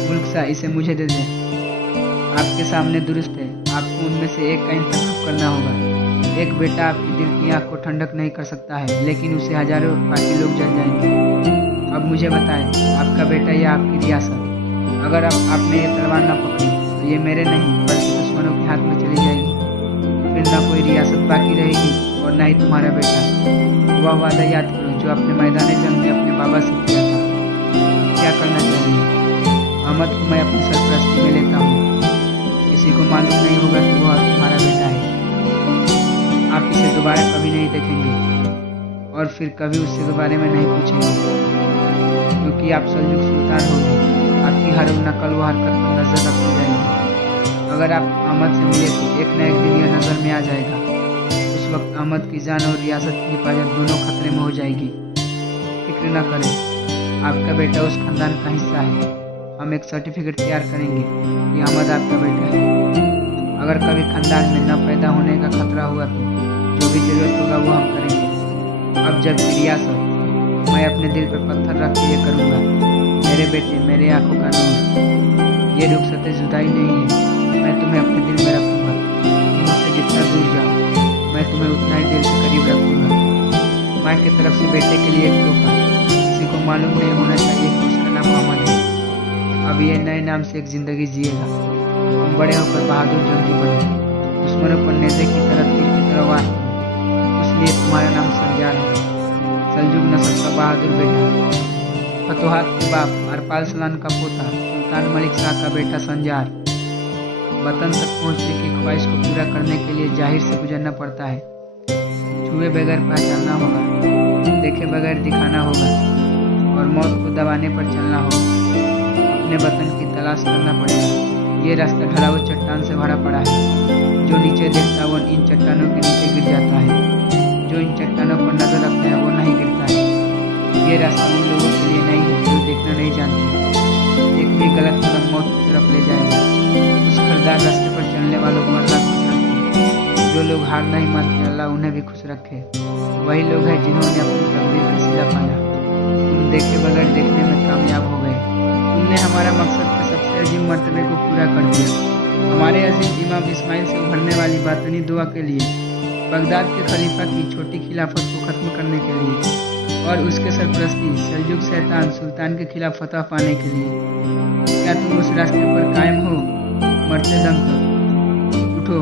मुल्क शाह, इसे मुझे दे दें। आपके सामने दुरुस्त है, आपको उनमें से एक का इंतखाब करना होगा। एक बेटा आपकी दिल की आंख को ठंडक नहीं कर सकता है, लेकिन उसे हजारों बाकी लोग जल जाएंगे। अब मुझे बताएं, आपका बेटा या आपकी रियासत? अगर आपने ये तलवार न पकड़ी तो ये मेरे नहीं बल्कि दुश्मनों के हाथ में चली जाएगी। फिर न कोई रियासत बाकी रहेगी और न ही तुम्हारा बेटा। वह वादा याद करो जो आपने मैदान जंग में अपने बाबा से किया था। क्या करना चाहिए? अहमद को मैं अपनी सरपरस्ती में लेता हूँ। किसी को मालूम नहीं होगा कि वह तुम्हारा बेटा है। आप इसे दोबारा कभी नहीं देखेंगे और फिर कभी उससे के बारे में नहीं पूछेंगे, क्योंकि आप सल्जुक सुल्तान होंगे। आपकी हर नकल व हरकत पर नजर रखी जाएगी। अगर आप अहमद से मिले तो एक न एक दिन यह नजर में आ जाएगा। उस वक्त अहमद की जान और रियासत की हिफाजत दोनों खतरे में हो जाएगी। फिक्र न करें, आपका बेटा उस खानदान का हिस्सा है। हम एक सर्टिफिकेट तैयार करेंगे कि अहमद आपका बेटा है। अगर कभी खानदान में न पैदा होने का खतरा हुआ तो जो भी जरूरत होगा वो हम करेंगे। अब जबकि रियासत, मैं अपने दिल पर पत्थर रख के ये करूँगा। मेरे बेटे, मेरे आंखों का नूर, ये रुखसत जुदाई नहीं है। मैं तुम्हें अपने दिल में रखूँगा। तुम मुझसे जितना दूर जाओ, मैं तुम्हें उतना ही दिल से करीब रखूँगा। माँ की तरफ से बेटे के लिए एक तोहफा। किसी को मालूम नहीं होना चाहिए कि उसका नाम मोहम्मद है। अब ये नए नाम से एक ज़िंदगी जिएगा। तुम बड़े होकर बहादुर जंगी बनो, दुश्मनों पर नेज़े की तरह, तीर की तरह वार करो। इसलिए तुम्हारा नाम संजार है, सल्जुक नस्ल का बहादुर बेटा, फतुहात के बाप अरपाल सलान का पोता, सुल्तान मलिक शाह का बेटा संजार। वतन तक पहुंचने की ख्वाहिश को पूरा करने के लिए जाहिर से गुजरना पड़ता है। छुए बगैर पहचानना होगा, देखे बगैर दिखाना होगा और मौत को दबाने पर चलना होगा। अपने वतन की तलाश करना पड़ेगा। ये रास्ता ढलाऊ चट्टान से भरा पड़ा है। जो नीचे देखता है वो इन चट्टानों के नीचे गिर जाता है। जो इन चट्टानों पर नजर रखता है वो नहीं गिरता है। ये रास्ता उन लोगों के लिए नहीं है जो देखना नहीं जानते। एक भी गलत कदम मौत की तरफ ले जाएगा। उस खरदार रास्ते पर चलने वालों को अल्लाह खुश रखे। जो लोग हार नहीं मानते, अल्लाह उन्हें भी खुश रखे। वही लोग हैं जिन्होंने अपनी तकदीर का सिला पाया। तुम देखे बगैर देखने में कामयाब हो गए। तुमने हमारा मकसद के सबसे अजीम मर्तबे को पूरा कर दिया। हमारे अजीम इमाम इस्माइल से उभरने वाली बातनी दुआ के लिए, बगदाद के खलीफा की छोटी खिलाफत को ख़त्म करने के लिए और उसके सरपरस्ती सेल्जुक शैतान सुल्तान के खिलाफ फतह पाने के लिए। क्या तुम उस रास्ते पर कायम हो मरते दम तक? उठो,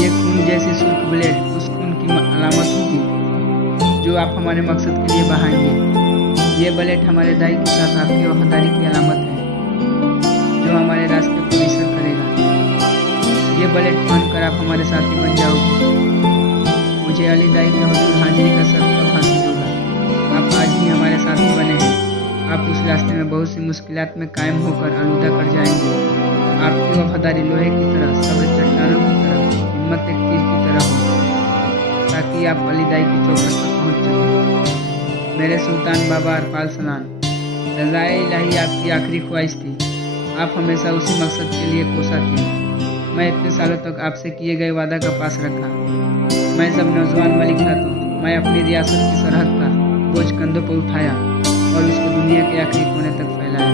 ये खून जैसी सुर्ख ब्लेड उस खून की अलामत होगी जो आप हमारे मकसद के लिए बहाएंगे। ये ब्लेड हमारे दाई के साथ आपकी वफादारी की अलामत है जो हमारे रास्ते को इसर करेगा। ये ब्लेड पहनकर आप हमारे साथी बन जाओगे। मुझे अली दाई के हुजूर हाजिरी का शर्फ कब हासिल होगा? आप आज ही हमारे साथी बने हैं। आप उस रास्ते में बहुत सी मुश्किलात में कायम होकर आलूदा कर जाएंगे। आपकी वफादारी लोहे की तरह, सब्र चट्टानों की तरह, हिम्मत एक तीर की तरह हो, ताकि आप अली दाई की चौखट पर पहुँच सकें। मेरे सुल्तान बाबा अरपाल सनान, रज़ाए इलाही आपकी आखिरी ख्वाहिश थी। आप हमेशा उसी मकसद के लिए कोसा थे। मैं इतने सालों तक आपसे किए गए वादा का पास रखा। मैं जब नौजवान मलिक था तो मैं अपनी रियासत की सरहद का बोझ कंधों पर उठाया और उसको दुनिया के आखिरी कोने तक फैलाया।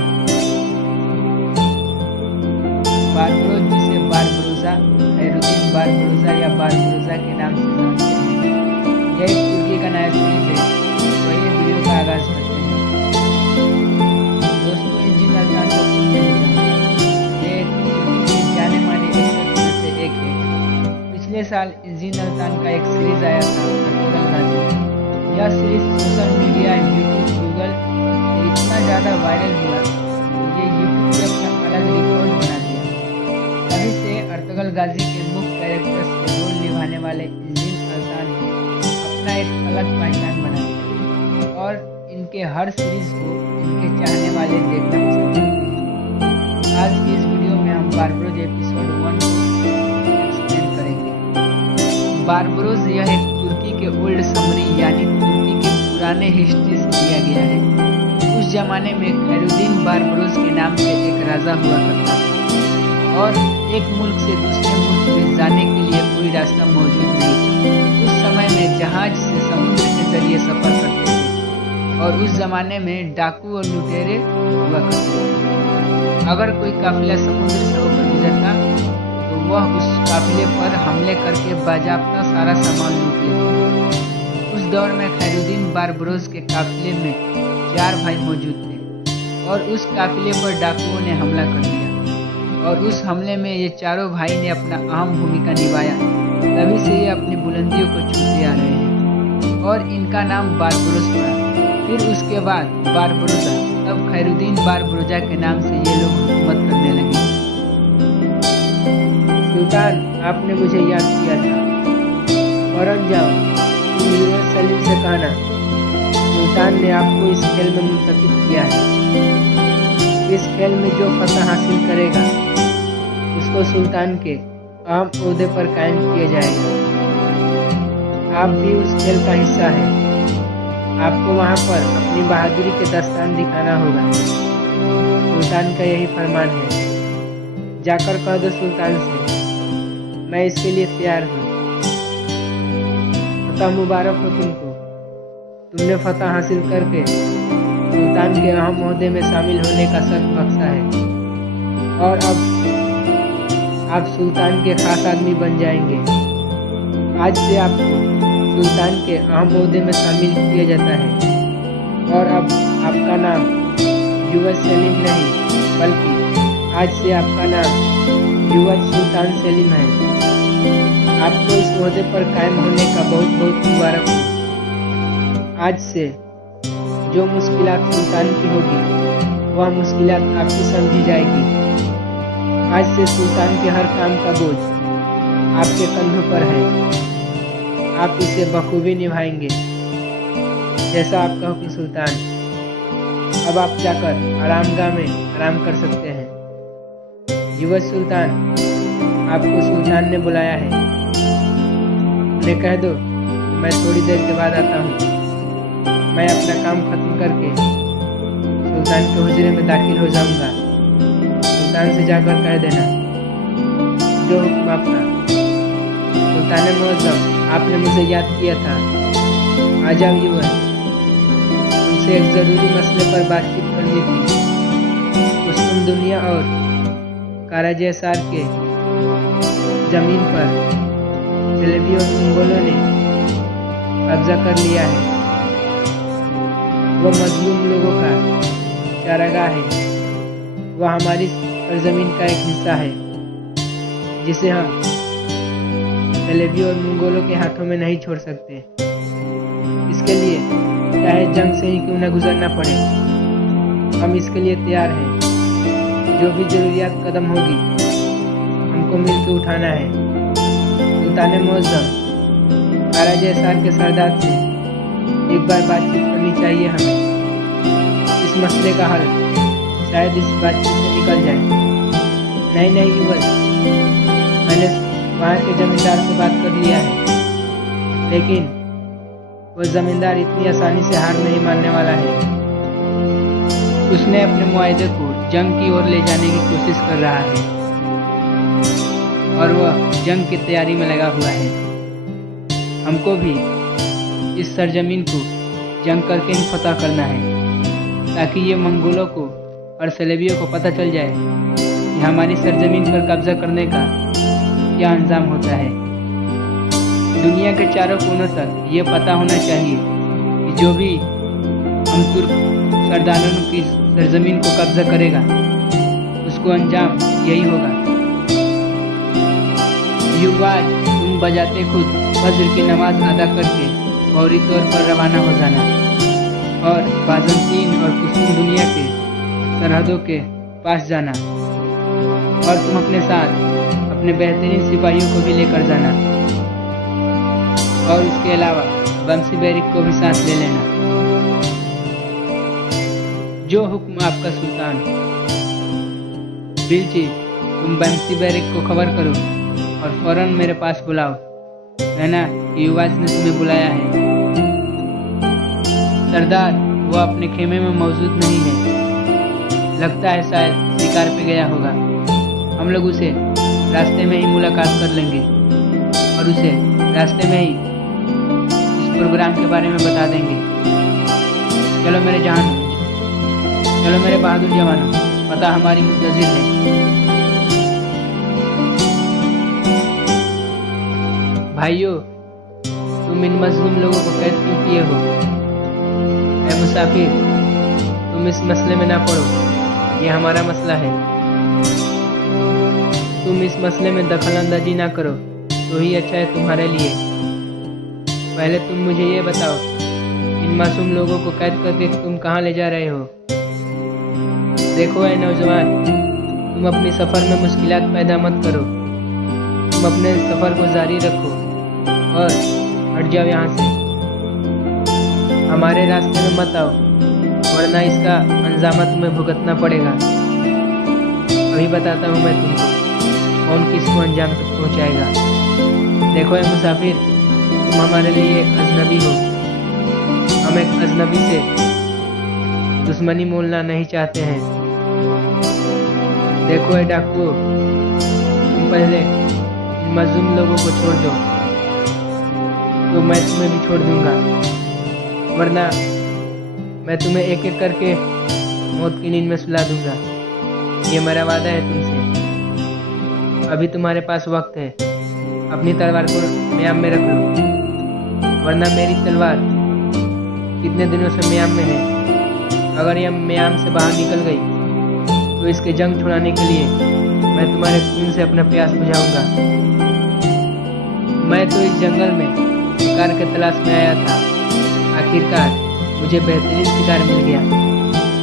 बारबरोज, जिसे बारबरोजा, खैरुद्दीन बारबरोजा या बारबरोजा के नाम से जानते हैं, यह एक तुर्की का नया सीरीज है। वही वीडियो का आगाज करते हैं। दोस्तों, इंजीन अल्तान को कुछ नहीं जानते। ये तुर्की के जाने माने एक्टर में से एक है। पिछले साल इंजीन अल्तान का एक सीरीज आया था, अर्तुगरुल गाजी। यह series social media, YouTube, Google इतना ज़्यादा वायरल हुआ कि यूट्यूब ने अपना अलग रिकॉर्ड बना दिया। तभी से अर्तुगरुल गाजी के मुख्य कैरेक्टर्स के रोल निभाने वाले इंजीन अल्तान ने अपना एक अलग पहचान बना दिया और इनके हर सीरीज को इनके चाहने वाले देखना पसंद करते हैं। आज की इस वीडियो में हम बारबरोज एपिसोड 1 को एक्सप्लेन करेंगे। बारबरोज यह एक तुर्की के ओल्ड समरी यानी तुर्की के पुराने हिस्ट्री से लिया गया है। उस जमाने में खैरुद्दीन बारबरोज के नाम से एक राजा हुआ करता था और एक मुल्क से दूसरे मुल्क में जाने के लिए कोई रास्ता मौजूद नहीं था। उस समय में जहाज से समुद्र के जरिए सफर करते थे और उस जमाने में डाकू और लुटेरे हुआ करते थे। अगर कोई काफिला समुद्र से होकर गुजरता तो वह उस काफिले पर हमले करके बाजाप्ता सारा सामान लूट लेता। उस दौर में खैरुद्दीन बारबरोज के काफिले में 4 भाई मौजूद थे और उस काफिले पर डाकुओं ने हमला कर दिया और उस हमले में ये चारों भाई ने अपना अहम भूमिका निभाया। तभी से ये अपनी बुलंदियों को छूते आ रहे हैं और इनका नाम बारबरोज पड़ा। फिर उसके बाद बारबरोजा, तब खैरुद्दीन बारबरोजा के नाम से ये लोग हुकूमत करने लगे। सुल्तान, आपने मुझे याद किया था। फौरन जाओ, तुम यूनुस सलीम से कहना सुल्तान ने आपको इस खेल में मुंतखब किया है। इस खेल में जो फतह हासिल करेगा उसको सुल्तान के अहम ओहदे पर कायम किया जाएगा। आप भी उस खेल का हिस्सा है। आपको वहाँ पर अपनी बहादुरी के दस्तान दिखाना होगा। सुल्तान का यही फरमान है। जाकर कह दो सुल्तान से मैं इसके लिए तैयार हूँ। फतह मुबारक हो तुमको। तुमने फतह हासिल करके सुल्तान के अहम ओहदे में शामिल होने का शर्फ बख्शा है और अब आप सुल्तान के खास आदमी बन जाएंगे। आज से आपको सुल्तान के अहम ओहदे में शामिल किया जाता है और अब आपका नाम युवज सलीम नहीं बल्कि आज से आपका नाम युवज सुल्तान सलीम है। आपको इस ओहदे पर कायम होने का बहुत बहुत मुबारक हो। आज से जो मुश्किलात सुल्तान की होगी वह मुश्किलात आपकी समझी जाएगी। आज से सुल्तान के हर काम का बोझ आपके कंधों पर है। आप इसे बखूबी निभाएंगे जैसा आपका हुक्म सुल्तान। अब आप जाकर आरामगाह में आराम कर सकते हैं। युवज सुल्तान, आपको सुल्तान ने बुलाया है। उन्हें कह दो मैं थोड़ी देर के बाद आता हूँ। मैं अपना काम खत्म करके सुल्तान के हुजरे में दाखिल हो जाऊंगा। सुल्तान से जाकर कह देना जो हुक्म आपका। सुल्तान मुअज़्ज़म, आपने मुझे याद किया था। आ जाओ युवक, मुझसे एक ज़रूरी मसले पर बातचीत करनी थी। कुस्तुम दुनिया और काराजेसार के ज़मीन पर सेलेबी और मंगोलों ने कब्जा कर लिया है। वह मजलूम लोगों का चारागाह है। वह हमारी सरजमीन का एक हिस्सा है जिसे हम सेलेबी और मंगोलों के हाथों में नहीं छोड़ सकते। इसके लिए चाहे जंग से ही क्यों न गुजरना पड़े, हम इसके लिए तैयार हैं। जो भी जरूरियात कदम होगी हमको मिलकर उठाना है। सुल्तान मुअज़्ज़म काराजेसार के सरदार से एक बार बातचीत करनी चाहिए हमें। इस मसले का हल शायद इस बातचीत से निकल जाए। नहीं युवक, मैंने वहाँ के जमींदार से बात कर लिया है, लेकिन वह जमींदार इतनी आसानी से हार नहीं मानने वाला है। उसने अपने मुआहदे को जंग की ओर ले जाने की कोशिश कर रहा है और वह जंग की तैयारी में लगा हुआ है। हमको भी इस सरजमीन को जंग करके ही फतह करना है, ताकि ये मंगोलों को और सेलेबियों को पता चल जाए कि हमारी सरजमीन पर कब्जा करने का क्या अंजाम होता है। दुनिया के चारों कोनों तक ये पता होना चाहिए कि जो भी हम तुर्क सरदारों की सरजमीन को कब्जा करेगा उसको अंजाम यही होगा। युवाज, तुम बजाते खुद फज्र की नमाज अदा करके फौरी तौर पर रवाना हो जाना और बाज़ंतीन और कुस्तुम दुनिया के सरहदों के पास जाना, और तुम अपने साथ अपने बेहतरीन सिपाहियों को भी लेकर जाना, और उसके अलावा बमसी बैरिक को भी साथ ले लेना। जो हुक्म आपका सुल्तान। बिलची, तुम बमसी बैरिक को खबर करो और फौरन मेरे पास बुलाओ। कहना कि युवाज ने तुम्हें बुलाया है। सरदार, वो अपने खेमे में मौजूद नहीं है। लगता है शायद शिकार पे गया होगा। हम लोग उसे रास्ते में ही मुलाकात कर लेंगे और उसे रास्ते में ही इस प्रोग्राम के बारे में बता देंगे। चलो मेरे जहान, चलो मेरे बहादुर जवानों, पता हमारी मुंतजिर है। भाइयों, तुम इन मजलूम लोगों को कैद क्यों किए हो? ऐ मुसाफिर, तुम इस मसले में ना पड़ो, ये हमारा मसला है। तुम इस मसले में दखल अंदाजी ना करो तो ही अच्छा है तुम्हारे लिए। पहले तुम मुझे ये बताओ, इन मासूम लोगों को कैद करके तुम कहाँ ले जा रहे हो? देखो ऐ नौजवान, तुम अपनी सफ़र में मुश्किलात पैदा मत करो। तुम अपने सफ़र को जारी रखो और हट जाओ यहाँ से। हमारे रास्ते में मत आओ, वरना इसका अंजाम तुम्हें भुगतना पड़ेगा। अभी बताता हूँ मैं तुमको कौन किसको अंजाम तक पहुँचाएगा। देखो ये मुसाफिर, तुम हमारे लिए एक अजनबी हो। हम एक अजनबी से दुश्मनी मोलना नहीं चाहते हैं। देखो ये डाकुओं, तुम पहले इन मजलूम लोगों को छोड़ दो तो मैं तुम्हें भी छोड़ दूंगा, वरना मैं तुम्हें एक एक करके मौत की नींद में सुला दूंगा। ये मेरा वादा है तुमसे। अभी तुम्हारे पास वक्त है, अपनी तलवार को म्याम में रख लो, वरना मेरी तलवार कितने दिनों से म्याम में है। अगर यह म्याम से बाहर निकल गई तो इसके जंग छुड़ाने के लिए मैं तुम्हारे खून से अपना प्यास बुझाऊंगा। मैं तो इस जंगल में शिकार के तलाश में आया था। आखिरकार मुझे बेहतरीन शिकार मिल गया,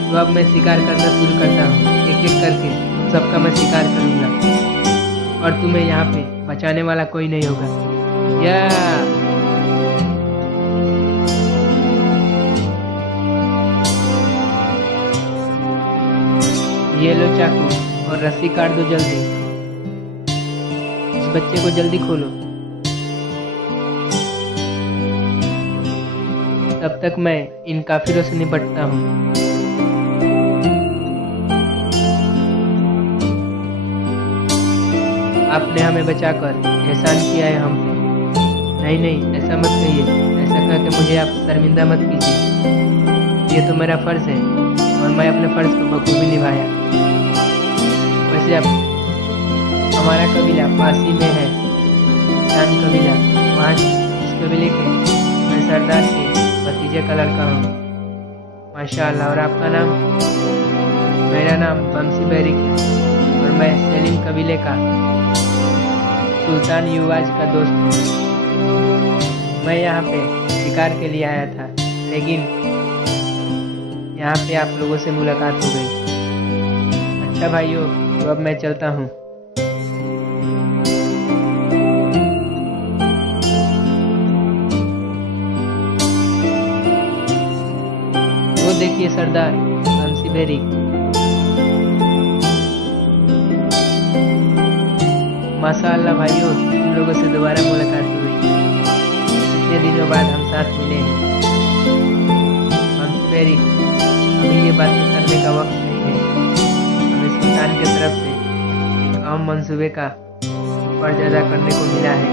तो अब मैं शिकार करना शुरू करता हूँ। एक एक करके तुम सबका मैं शिकार करूँगा और तुम्हें यहाँ पे बचाने वाला कोई नहीं होगा। या ये लो चाकू और रस्सी काट दो जल्दी। इस बच्चे को जल्दी खोलो। तब तक मैं इन काफिरों से निपटता हूँ। आपने हमें बचाकर एहसान किया है हम पे। नहीं, ऐसा मत कहिए। ऐसा कह के मुझे आप शर्मिंदा मत कीजिए। ये तो मेरा फर्ज है और मैं अपने फर्ज को बखूबी निभाया। वैसे अब हमारा कबीला पास ही में है, चांद कबीला। वहाँ उस कबीले के मैं सरदार के भतीजे का लड़का हूँ। माशाअल्लाह। और आपका नाम? मेरा नाम बमसी बैरिक है और मैं सेलिम कबीले का सुल्तान युवाज का दोस्त हूँ। मैं यहाँ पे शिकार के लिए आया था, लेकिन यहाँ पे आप लोगों से मुलाकात हो गई। अच्छा भाइयों, तो अब मैं चलता हूँ। वो देखिए सरदार बमसी बैरिक। माशाअल्लाह भाइयों, तुम लोगों से दोबारा मुलाकात हुई। इतने दिनों बाद हम साथ मिले हैं। बमसी बैरिक, अभी ये बातें करने का वक्त नहीं है। हमें सुल्तान की तरफ से एक अहम मंसूबे का फर्ज अदा करने को मिला है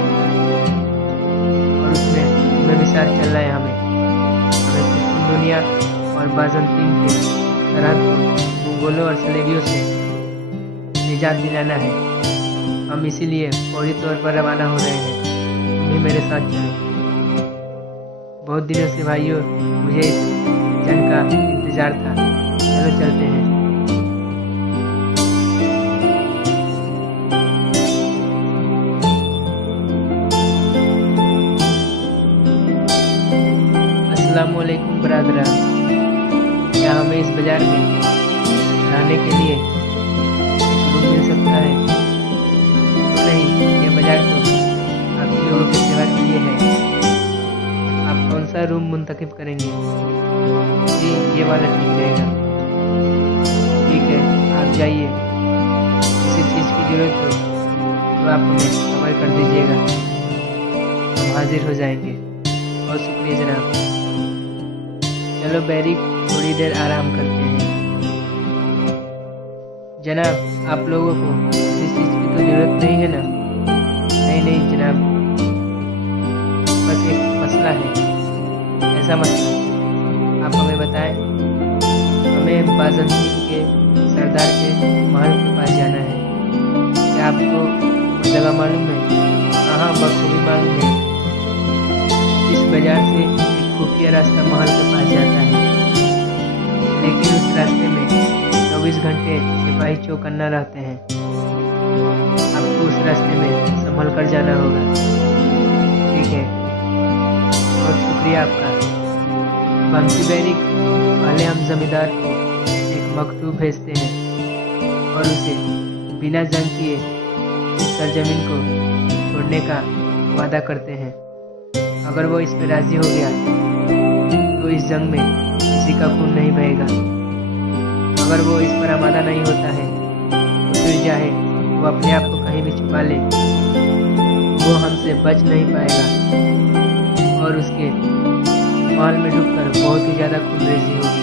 और उसमें तुम्हें भी साथ चलना है। हमें कुछ दुनिया और बाज़ंतीन के सरहद को मुगलों और सलेबियों से निजात दिलाना है। हम इसीलिए फौरी तौर पर रवाना हो रहे हैं। तुम भी मेरे साथ चलो। बहुत दिनों से भाइयों मुझे इस जंग का इंतजार था। चलो चलते हैं। अस्सलाम वालेकुम बरादरान। क्या हमें इस बाजार में रहने के लिए एक रूम मिल सकता है? नहीं, ये बाजार तो आप लोगों की सेवा के लिए है। आप कौन सा रूम मुंतखब करेंगे? जी, ये वाला ठीक रहेगा। ठीक है, आप जाइए। किसी चीज़ की ज़रूरत हो तो आप हमें खबर कर दीजिएगा, हम हाजिर हो जाएंगे। बहुत शुक्रिया जनाब। चलो बैरिक, थोड़ी देर आराम करते हैं। जनाब, आप लोगों को किसी चीज़ की तो ज़रूरत नहीं है ना? नहीं जनाब, बस एक मसला है। ऐसा मसला? आप हमें बताएं। हमें बाज़ंतीन के सरदार के महल के पास जाना है। क्या आपको वो जगह मालूम है? हाँ, बखूबी मालूम है। इस बाजार से एक खुफिया रास्ता महल के पास जाता है, लेकिन उस रास्ते में 24 घंटे सिपाही चौकन्ना रहते हैं। आपको उस रास्ते में संभल कर जाना होगा। ठीक है, बहुत शुक्रिया आपका। बमसी बैरिक, पहले हम जमींदार को एक मकतूब भेजते हैं और उसे बिना जंग किए इस सरजमीन को छोड़ने का वादा करते हैं। अगर वो इस पर राजी हो गया तो इस जंग में किसी का खून नहीं बहेगा। अगर वो इस पर आमादा नहीं होता है तो फिर चाहे वो अपने आप को कहीं भी छुपा ले, वो हमसे बच नहीं पाएगा और उसके महल में डूबकर बहुत ही ज़्यादा खूनरेज़ी होगी।